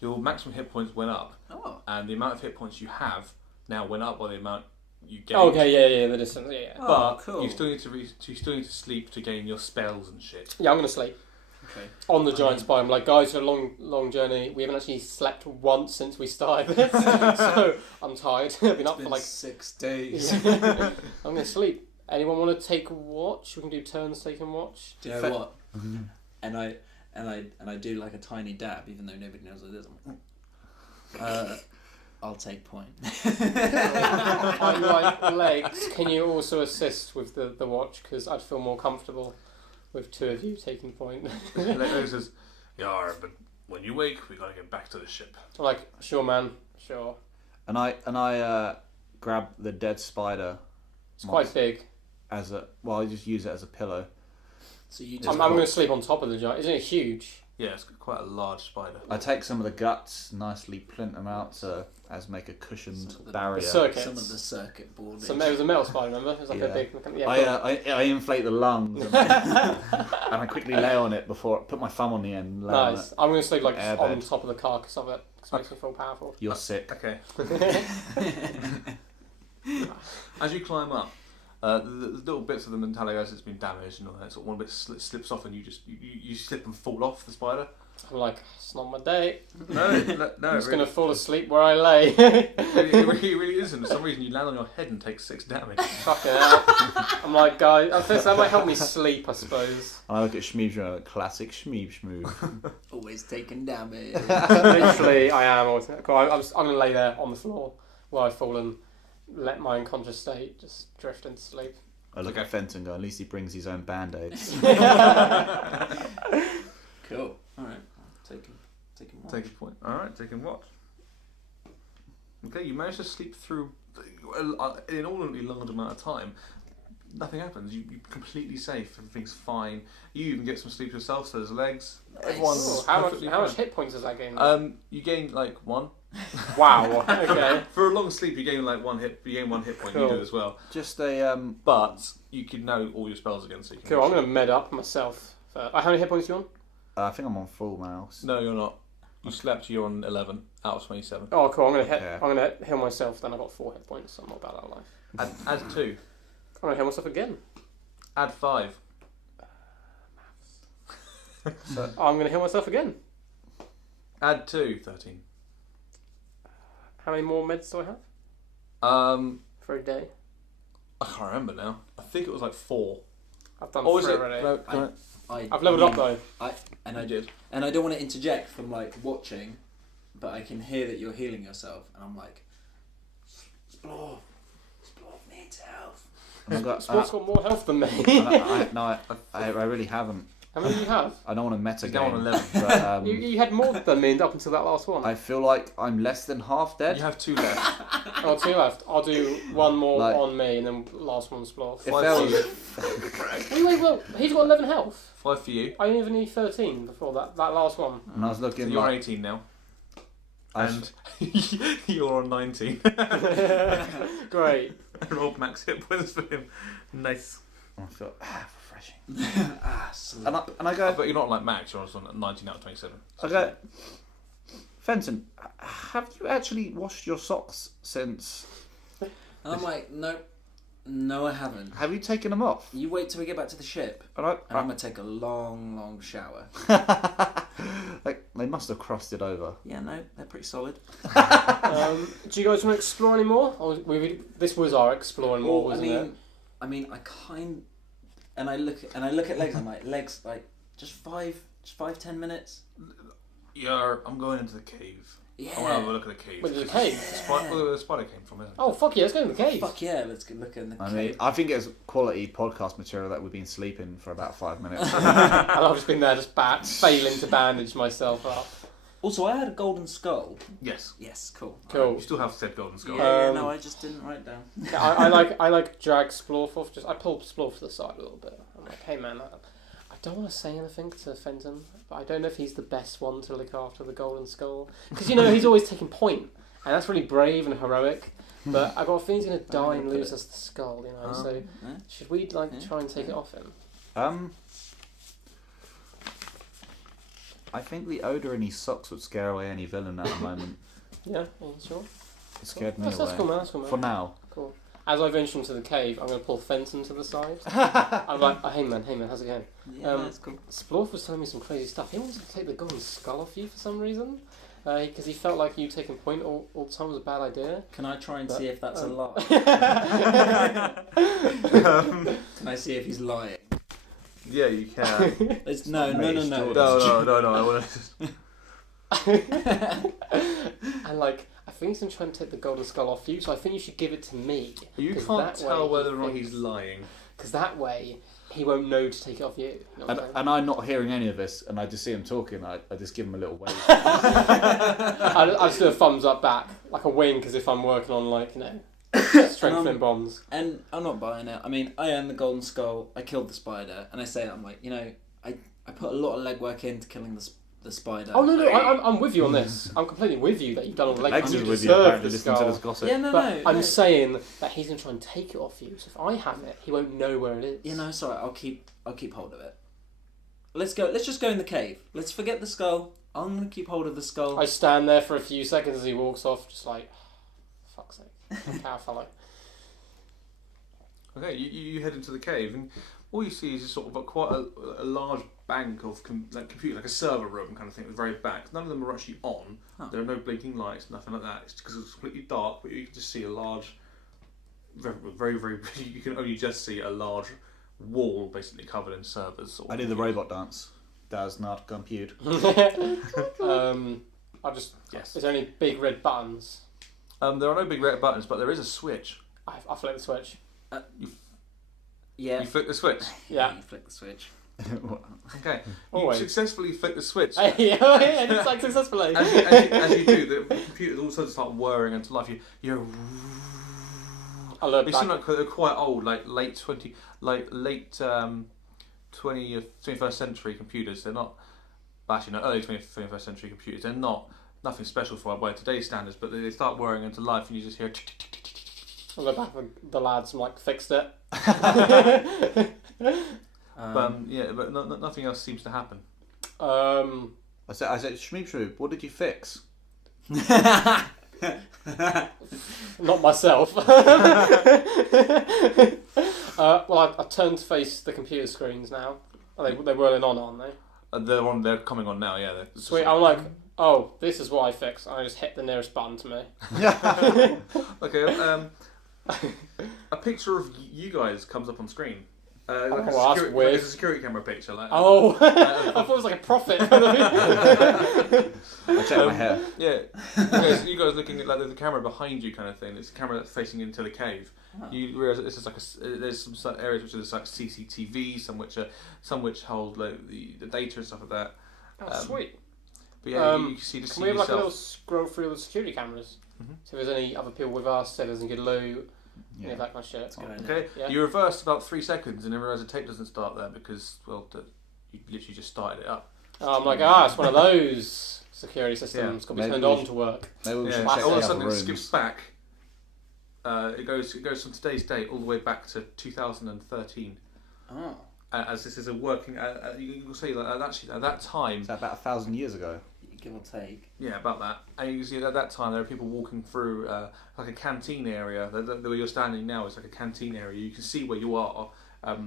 your maximum hit points went up, Oh. and the amount of hit points you have now went up by the amount you gained. Okay, yeah, the distance, yeah. But cool. you still need to you still need to sleep to gain your spells and shit. Yeah, I'm going to sleep. Okay. On the giant spider. I'm like, guys, it's a long journey. We haven't actually slept once since we started this. So, I'm tired. I've been up for like 6 days. I'm going to sleep. Anyone want to take watch? We can do turns taking watch. Do you know what? And I do like a tiny dab, even though nobody knows what it is. I'll take point. I'm like, legs, can you also assist with the watch? Because I'd feel more comfortable with 2 of you taking point. Lego says, "Yeah, but when you wake, we gotta get back to the ship." I'm like, sure, man, sure. And I grab the dead spider It's quite big. as a I just use it as a pillow. So you I'm just going to sleep on top of the giant. Isn't it huge? Yeah, it's quite a large spider. I take some of the guts, nicely plint them out to make a cushioned Some of the- barrier. Circuits. some of the circuit board. So it was a metal spider, remember? It was like a Yeah. big... Yeah, I inflate the lungs and I quickly lay on it before I put my thumb on the end. Lay on nice. it. I'm going to sleep like Airbed. on top of the carcass of it. Because it makes me feel powerful. You're sick. Okay. As you climb up, the little bits of the metallic as it's been damaged and all that, sort of one bit slips off, and you slip and fall off the spider. I'm like, it's not my day. No, I'm just going to fall asleep. asleep where I lay. It really isn't. For some reason, you land on your head and take 6 damage. Fucking hell. I'm like, guys, I think that might help me sleep, I suppose. And I look at Shmeeb and I go, classic Shmeeb Shmoo. Always taking damage. Literally, I am. I'm going to lay there on the floor where I've fallen, let my unconscious state just drift into sleep. I look at Fenton and go, at least he brings his own band-aids. Cool. Alright. Taking watch. Take a point. Alright, taking watch. Okay, you manage to sleep through in an inordinately long amount of time. Nothing happens. You're completely safe. Everything's fine. You even get some sleep yourself, so there's legs. Everyone's Ooh, how perfectly much fine. hit points does that gain? You gain like 1. Wow. Okay. For a long sleep, you gain like 1 hit. You gain 1 hit point. You Cool. do as well. Just a But you can know all your spells again, so you can. Cool. I'm going to med up myself. How many hit points are you on? I think I'm on full mouse. No, you're not. You slept. You're on 11 out of 27. Oh, cool. I'm going to hit. Okay. I'm going to heal myself. Then I've got 4 hit points. So I'm not bad out of life. Add 2. I'm going to heal myself again. Add 5. So I'm going to heal myself again. Add 2. 13. How many more meds do I have for a day? I can't remember now. I think it was like 4. I've done Oh, is 3 it? already. No, I've leveled up though. And I I did. And I don't want to interject from like watching, but I can hear that you're healing yourself, and I'm like, Splorf needs health. I've got, Sport's got more health than me. I really haven't. How many do you have? I don't want to meta He's now on game, 11. but You had more than me up until that last one. I feel like I'm less than half dead. You have 2 left. Oh, 2 left. I'll do 1 more Like- on me and then last one Splorf. If 5 there for was, you. Wait, he's got 11 health. 5 for you. I only need 13 before that last one. and I was So looking you're like 18 now. And you're on 19. Great. Rob max hit points for him. Nice. I feel refreshing. Sweet. And I go, But you're not like Max, you're on 19 out of 27. I go, Fenton, have you actually washed your socks since? And I'm like, no, I haven't. Have you taken them off? You wait till we get back to the ship, And and I'm gonna take a long shower. like they must have crusted over. Yeah, no, they're pretty solid. Do you guys want to explore any more? Or this was our exploring more, wasn't it? I mean, and I look at legs. I'm like, legs, like just 5-10 minutes. Yeah, I'm going into the cave. Yeah. I want to have a look at the cave. Wait, there's a cave? Where the spider came from, isn't it? Oh fuck yeah, let's go in the cave. Fuck yeah, let's go look in the I cave. mean, I think it's quality podcast material that we've been sleeping for about 5 minutes. And I've just been there just failing to bandage myself up. Also, I had a golden skull. Yes. Yes, cool. Cool. You still have said golden skull. Yeah, no, I just didn't write it down. Yeah, I like drag Splorf off. I pull Splorf to the side a little bit. I'm like, hey man, I don't want to say anything to Fenton, but I don't know if he's the best one to look after the golden skull, because he's always taking point, and that's really brave and heroic. But I got a feeling he's gonna die and lose us the skull, So should we try and take it off him? I think the odour in his socks would scare away any villain at the moment. Yeah, sure. It scared me That's away. cool, man. That's cool, man. For now. Cool. As I venture into the cave, I'm going to pull Fenton to the side. I'm like, hey man, how's it going? Yeah, that's cool. Splorf was telling me some crazy stuff. He wanted to take the golden skull off you for some reason. Because he felt like you taking point all the time was a bad idea. Can I try and see if that's a lie? Can I see if he's lying? Yeah, you can. No. No. I want to. And like, I think he's going to try and take the golden skull off you, so I think you should give it to me. You 'cause can't that tell way whether or not he's lying. Because that way, he won't know to take it off you. You know what I'm saying? And I'm not hearing any of this, and I just see him talking. I just give him a little wave. I just do a thumbs up back, like a wink, as if I'm working on strengthening bonds. And I'm not buying it. I mean, I own the golden skull. I killed the spider, and I say I'm like, I put a lot of legwork into killing the spider. Oh no, I'm with you on this. I'm completely with you that you've done all the legwork. Legs You is with you, deserve apparently, the listening to skull. this gossip. Yeah, no. I'm saying that he's gonna try and take it off you. So if I have it, he won't know where it is. Sorry. I'll keep hold of it. Let's go. Let's just go in the cave. Let's forget the skull. I'm gonna keep hold of the skull. I stand there for a few seconds as he walks off, just like, fuck's sake, power fellow. Okay, you head into the cave, and all you see is just sort of quite a large bank of computer, like a server room kind of thing, at the very back. None of them are actually on. Oh. There are no blinking lights, nothing like that. It's because it's completely dark, but you can just see a large, very, very. You can only just see a large wall, basically covered in servers. I did the robot dance. Does not compute. Is there any big red buttons? There are no big red buttons, but there is a switch. I flick the switch. Yeah. You flick the switch. Yeah. You flick the switch. Okay. You Always. successfully flick the switch. Yeah, it's like successfully. As you do, the computer all of a sudden start whirring into life. You're I look they back. seem like they're quite old, like late 21st century computers. They're not, actually no, early 21st century computers. They're not nothing special by today's standards, but they start whirring into life, and you just hear. I look back, the lads fixed it. But nothing else seems to happen. I said, Shmeep, what did you fix? Not myself. I turned to face the computer screens now. They're whirling on, aren't they? They're on. They're coming on now. Yeah. Sweet. I'm like, oh, this is what I fixed. And I just hit the nearest button to me. Okay. A picture of you guys comes up on screen. That's weird. It's a security camera picture. I thought it was like a prophet. I checked my hair. Yeah, you guys looking at like the camera behind you, kind of thing. It's a camera that's facing into the cave. Oh. You realise that this is like there's some areas which are like CCTV, some which hold like the data and stuff like that. Oh, sweet. But yeah, you can see. Can we have like a little scroll through the security cameras? Mm-hmm. So if there's any other people with us, so there's any good loot, that kind of shit. Okay, yeah. You reversed about 3 seconds and then realise the tape doesn't start there because you literally just started it up. Oh, I'm like, it's one of those. security system's got to be Maybe turned we on should- to work. Maybe we should Yeah. check All the of a other sudden it rooms. skips back. It goes from today's date all the way back to 2013. Oh. As this is a working, you can see that actually at that time, Is that about 1,000 years ago? Give or take. yeah, about that. And you can see at that time there are people walking through like a canteen area. Where you're standing now is like a canteen area. You can see where you are,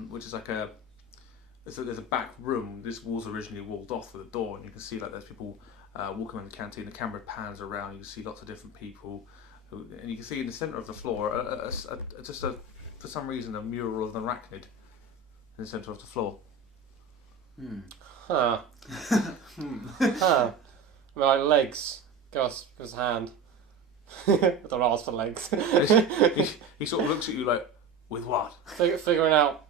which is like there's a back room. This wall's originally walled off with a door, and you can see like there's people walking around the canteen. The camera pans around. You can see lots of different people, and you can see in the centre of the floor for some reason a mural of an arachnid in the centre of the floor. Huh. Huh. Right, legs. Give us a hand. I don't ask for legs. He sort of looks at you like, with what? Figuring out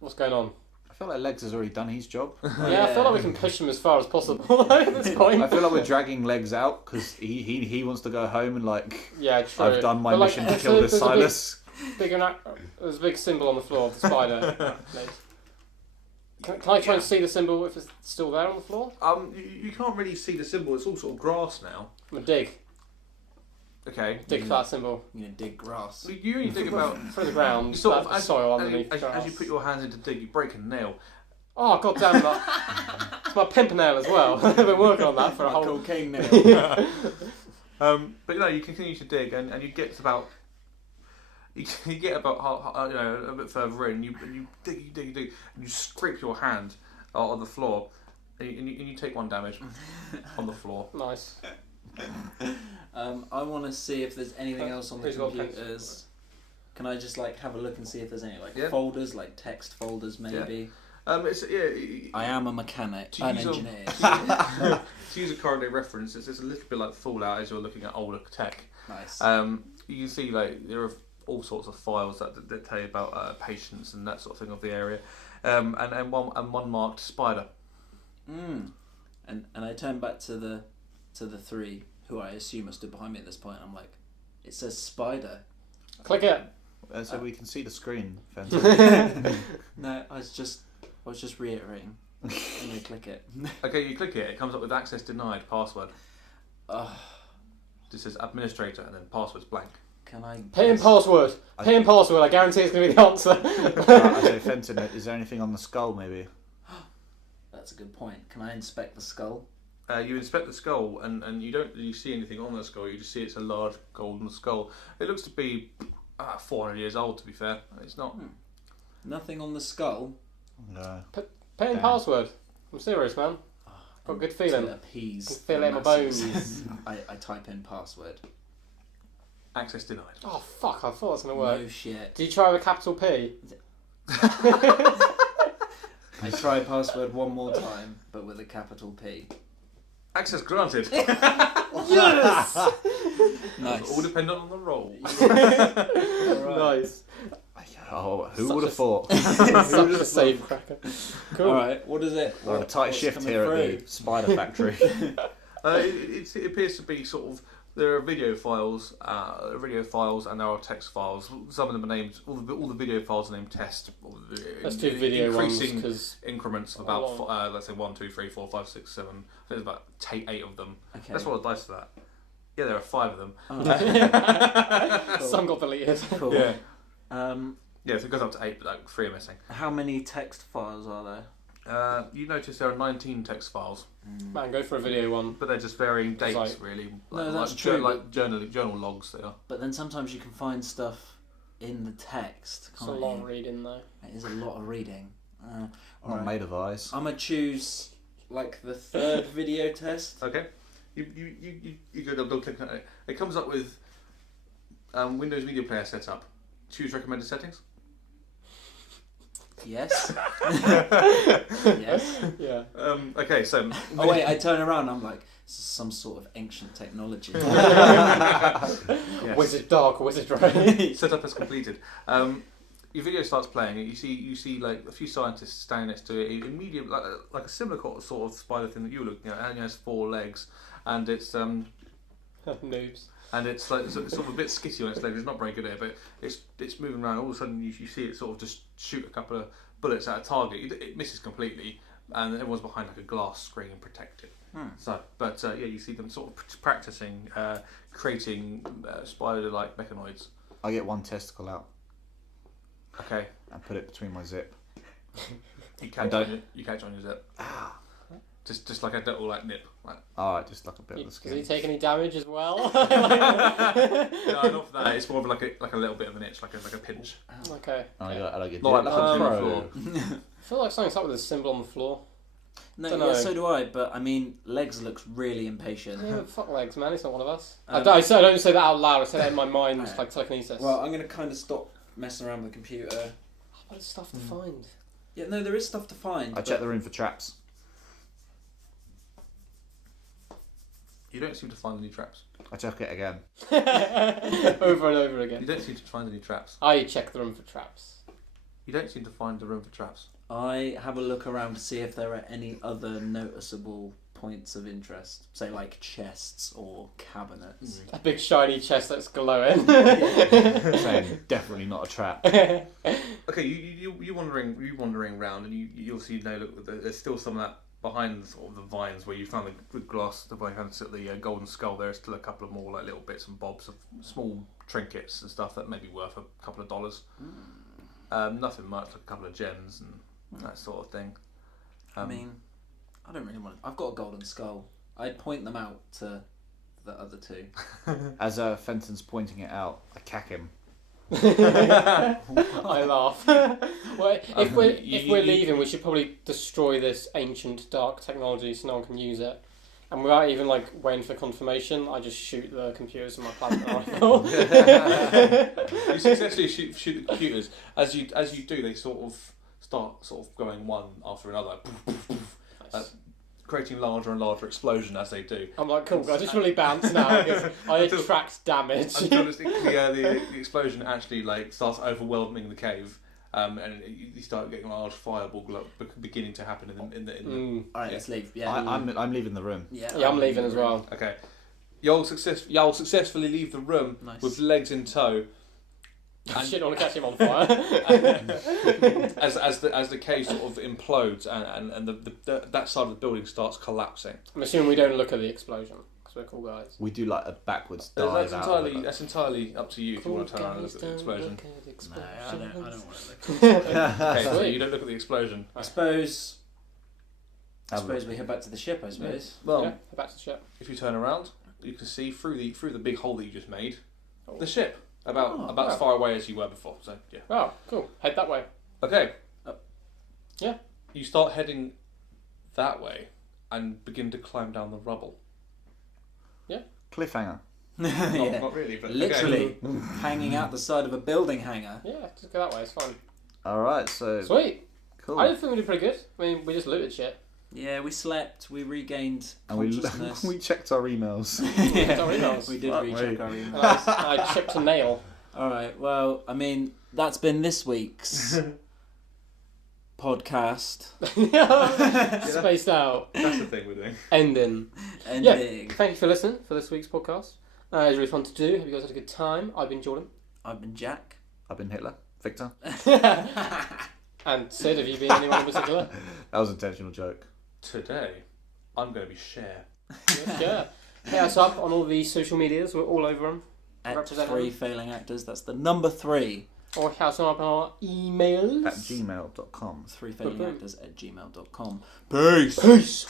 what's going on. I feel like Legs has already done his job. Yeah, I feel like we can push him as far as possible at this point. I feel like we're dragging Legs out because he wants to go home and like, Yeah, true. I've done my But, like, mission to there's kill a- this there's a big- Silas. There's a big symbol on the floor of the spider. Can I try and see the symbol if it's still there on the floor? You can't really see the symbol. It's all sort of grass now. I'm gonna dig. Okay. Dig for that symbol. I'm gonna dig grass. You only dig about. Through the ground. You sort of that as, soil as, you, underneath the as, grass. as you put your hands in to dig, you break a nail. Oh, god damn that. It's my pimpernel as well. I've been working on that for a whole... cocaine nail. But you know, you continue to dig, and you get to about. You get about a bit further in. You dig, and you scrape your hand on the floor, and you take 1 damage on the floor. Nice. I want to see if there's anything else on the Who's got computers. Can I just like have a look and see if there's any like Yeah. folders, like text folders maybe? I am a mechanic, To an use a- engineer. To use a current day reference, it's a little bit like Fallout as you're looking at older tech. Nice. You can see like there are all sorts of files that tell you about patients and that sort of thing of the area, and one marked spider. And I turn back to the 3 who I assume are stood behind me at this point. I'm like, it says spider. Click it. So we can see the screen. Fenton. No, I was just reiterating. I'm gonna click it. Okay, you click it. It comes up with access denied, password. Ugh. This says administrator and then password's blank. Can I? Pin and password. Pin and password. I guarantee it's going to be the answer. I say, Fenton, is there anything on the skull maybe? That's a good point. Can I inspect the skull? You inspect the skull and you don't really see anything on the skull. You just see it's a large golden skull. It looks to be 400 years old. To be fair, it's not. Nothing on the skull. No. Pin and Damn. password. I'm serious, man. Got a good feeling. To appease. I can feel it in my masses. bones. I type in password. Access denied. Oh fuck! I thought it was going to work. No shit. Did you try with a capital P? I try password one more time, but with a capital P. Access granted. Yes. Nice. All dependent on the roll. Nice. Oh, who Such would a- have thought? Such a safe cracker. Cool. All right. What is it? We're on a tight What's shift coming here through? at the Spider Factory. It appears to be sort of. There are video files, and there are text files. Some of them are named. All the video files are named test. Let's do video ones increasing because increments of about let's say 1, 2, 3, 4, 5, 6, 7. I think there's about 8 of them. Okay. Let's roll a dice for that. Yeah, there are 5 of them. some got deleted. Cool. Yeah. Yeah, So it goes up to 8, but like 3 are missing. How many text files are there? You notice there are 19 text files, Man, go for a video one. but they're just varying dates, Like- really. No, that's like, true, Like journal logs, they are. But then sometimes you can find stuff in the text. It's a Can't long you? reading though. It is a lot of reading. Not Alright. made of eyes. I'm gonna choose like the 3rd video test. Okay. You go double click on it. It comes up with Windows Media Player setup. Choose recommended settings. Yes. Yes. Yeah. Okay, so Oh wait, I turn around. I'm like, this is some sort of ancient technology. yes. Wizard Dark, Wizard Ray. Setup is completed. Your video starts playing. You see like a few scientists standing next to it. Immediately, like a similar sort of spider thing that you were looking at. And it has 4 legs, and it's Noobs. and it's like it's sort of a bit skitty on its legs. It's not very good at it, but it's moving around. All of a sudden, you see it sort of just shoot a couple of bullets at a target. It misses completely, and everyone's behind like a glass screen protected. So, but you see them sort of practicing creating spider-like mechanoids. I get one testicle out Okay, and put it between my zip. you catch on your zip. Just like a little like nip. Like. Alright, just like a bit of the Does skin. he take any damage as well? No, not for that. It's more of like a little bit of an itch, like a pinch. Okay. I get Not like punching the pro. floor. I feel like something's up with the symbol on the floor. No, Dunno. yeah, so do I. But I mean, Legs looks really impatient. Yeah, but fuck Legs, man. He's not one of us. Um, I don't say that out loud. I say that in my mind, Alright. like telekinesis. Well, I'm gonna kind of stop messing around with the computer. But there's stuff to find. Yeah, no, there is stuff to find. I check the room for traps. You don't seem to find any traps. I check it again. Over and over You again. don't seem to find any traps. I check the room for traps. You don't seem to find the room for traps. I have a look around to see if there are any other noticeable points of interest, say like chests or cabinets. A big shiny chest that's glowing. Saying definitely not a trap. Okay, you wandering around, and you'll see. No, look, there's still some of that behind sort of the vines where you found the glass. The golden skull. There's still a couple of more like little bits and bobs of small trinkets and stuff that may be worth a couple of dollars. Nothing much, like a couple of gems and that sort of thing. I mean, I don't really want. I've got a golden skull. I'd point them out to the other two. As Fenton's pointing it out, I cack him. I laugh. Well, if we're leaving, we should probably destroy this ancient dark technology so no one can use it. And without even like waiting for confirmation, I just shoot the computers with my plasma rifle. You successfully shoot the computers. As you do, they sort of start going one after another, Nice. creating larger and larger explosion as they do. I'm like, cool, I just really bounce now because I attract damage. Until the explosion actually like starts overwhelming the cave, and you start getting a large fireball beginning to happen in the. All right, let's leave. Yeah, I'm leaving the room. Yeah, I'm leaving as well. Okay, y'all successfully leave the room Nice. with Legs in tow. Shit, I want to catch him on fire. as the cave sort of implodes and that side of the building starts collapsing. I'm assuming we don't look at the explosion because we're cool guys. We do like a backwards dive That's entirely up to you if you want to turn around and look at the explosion. No, I don't want to look. Okay, so Sweet. you don't look at the explosion. I suppose Have a look. we head back to the ship. I suppose. Well, Yeah, back to the ship. if you turn around, you can see through the big hole that you just made, Oh. the ship about wow. as far away as you were before. So yeah. Oh, cool. Head that way. Okay. Yeah. You start heading that way and begin to climb down the rubble. Cliffhanger. Yeah. Not really, but Literally hanging out the side of a building hanger. Yeah, just go that way. It's fine. Alright, so Sweet. cool. I think we did pretty good. I mean, we just looted shit. Yeah, we slept. We regained And consciousness. we checked our emails. Yeah, Our emails. we did Fuck recheck me. our And emails. I chipped a nail. All right. Well, I mean, that's been this week's podcast. Spaced out. That's the thing we're doing. Ending. Ending. Thank you for listening for this week's podcast. It was really fun to do. Hope you guys had a good time. I've been Jordan. I've been Jack. I've been Hitler. Victor. And Sid, have you been anyone in particular? That was an intentional joke. Today, I'm going to be Cher. Yeah. Hit us up on all the social medias. We're all over them. At Represent 3 them. failing actors. That's the number 3. Or hit us up on our emails. At gmail.com. 3 failing actors at gmail.com. Peace.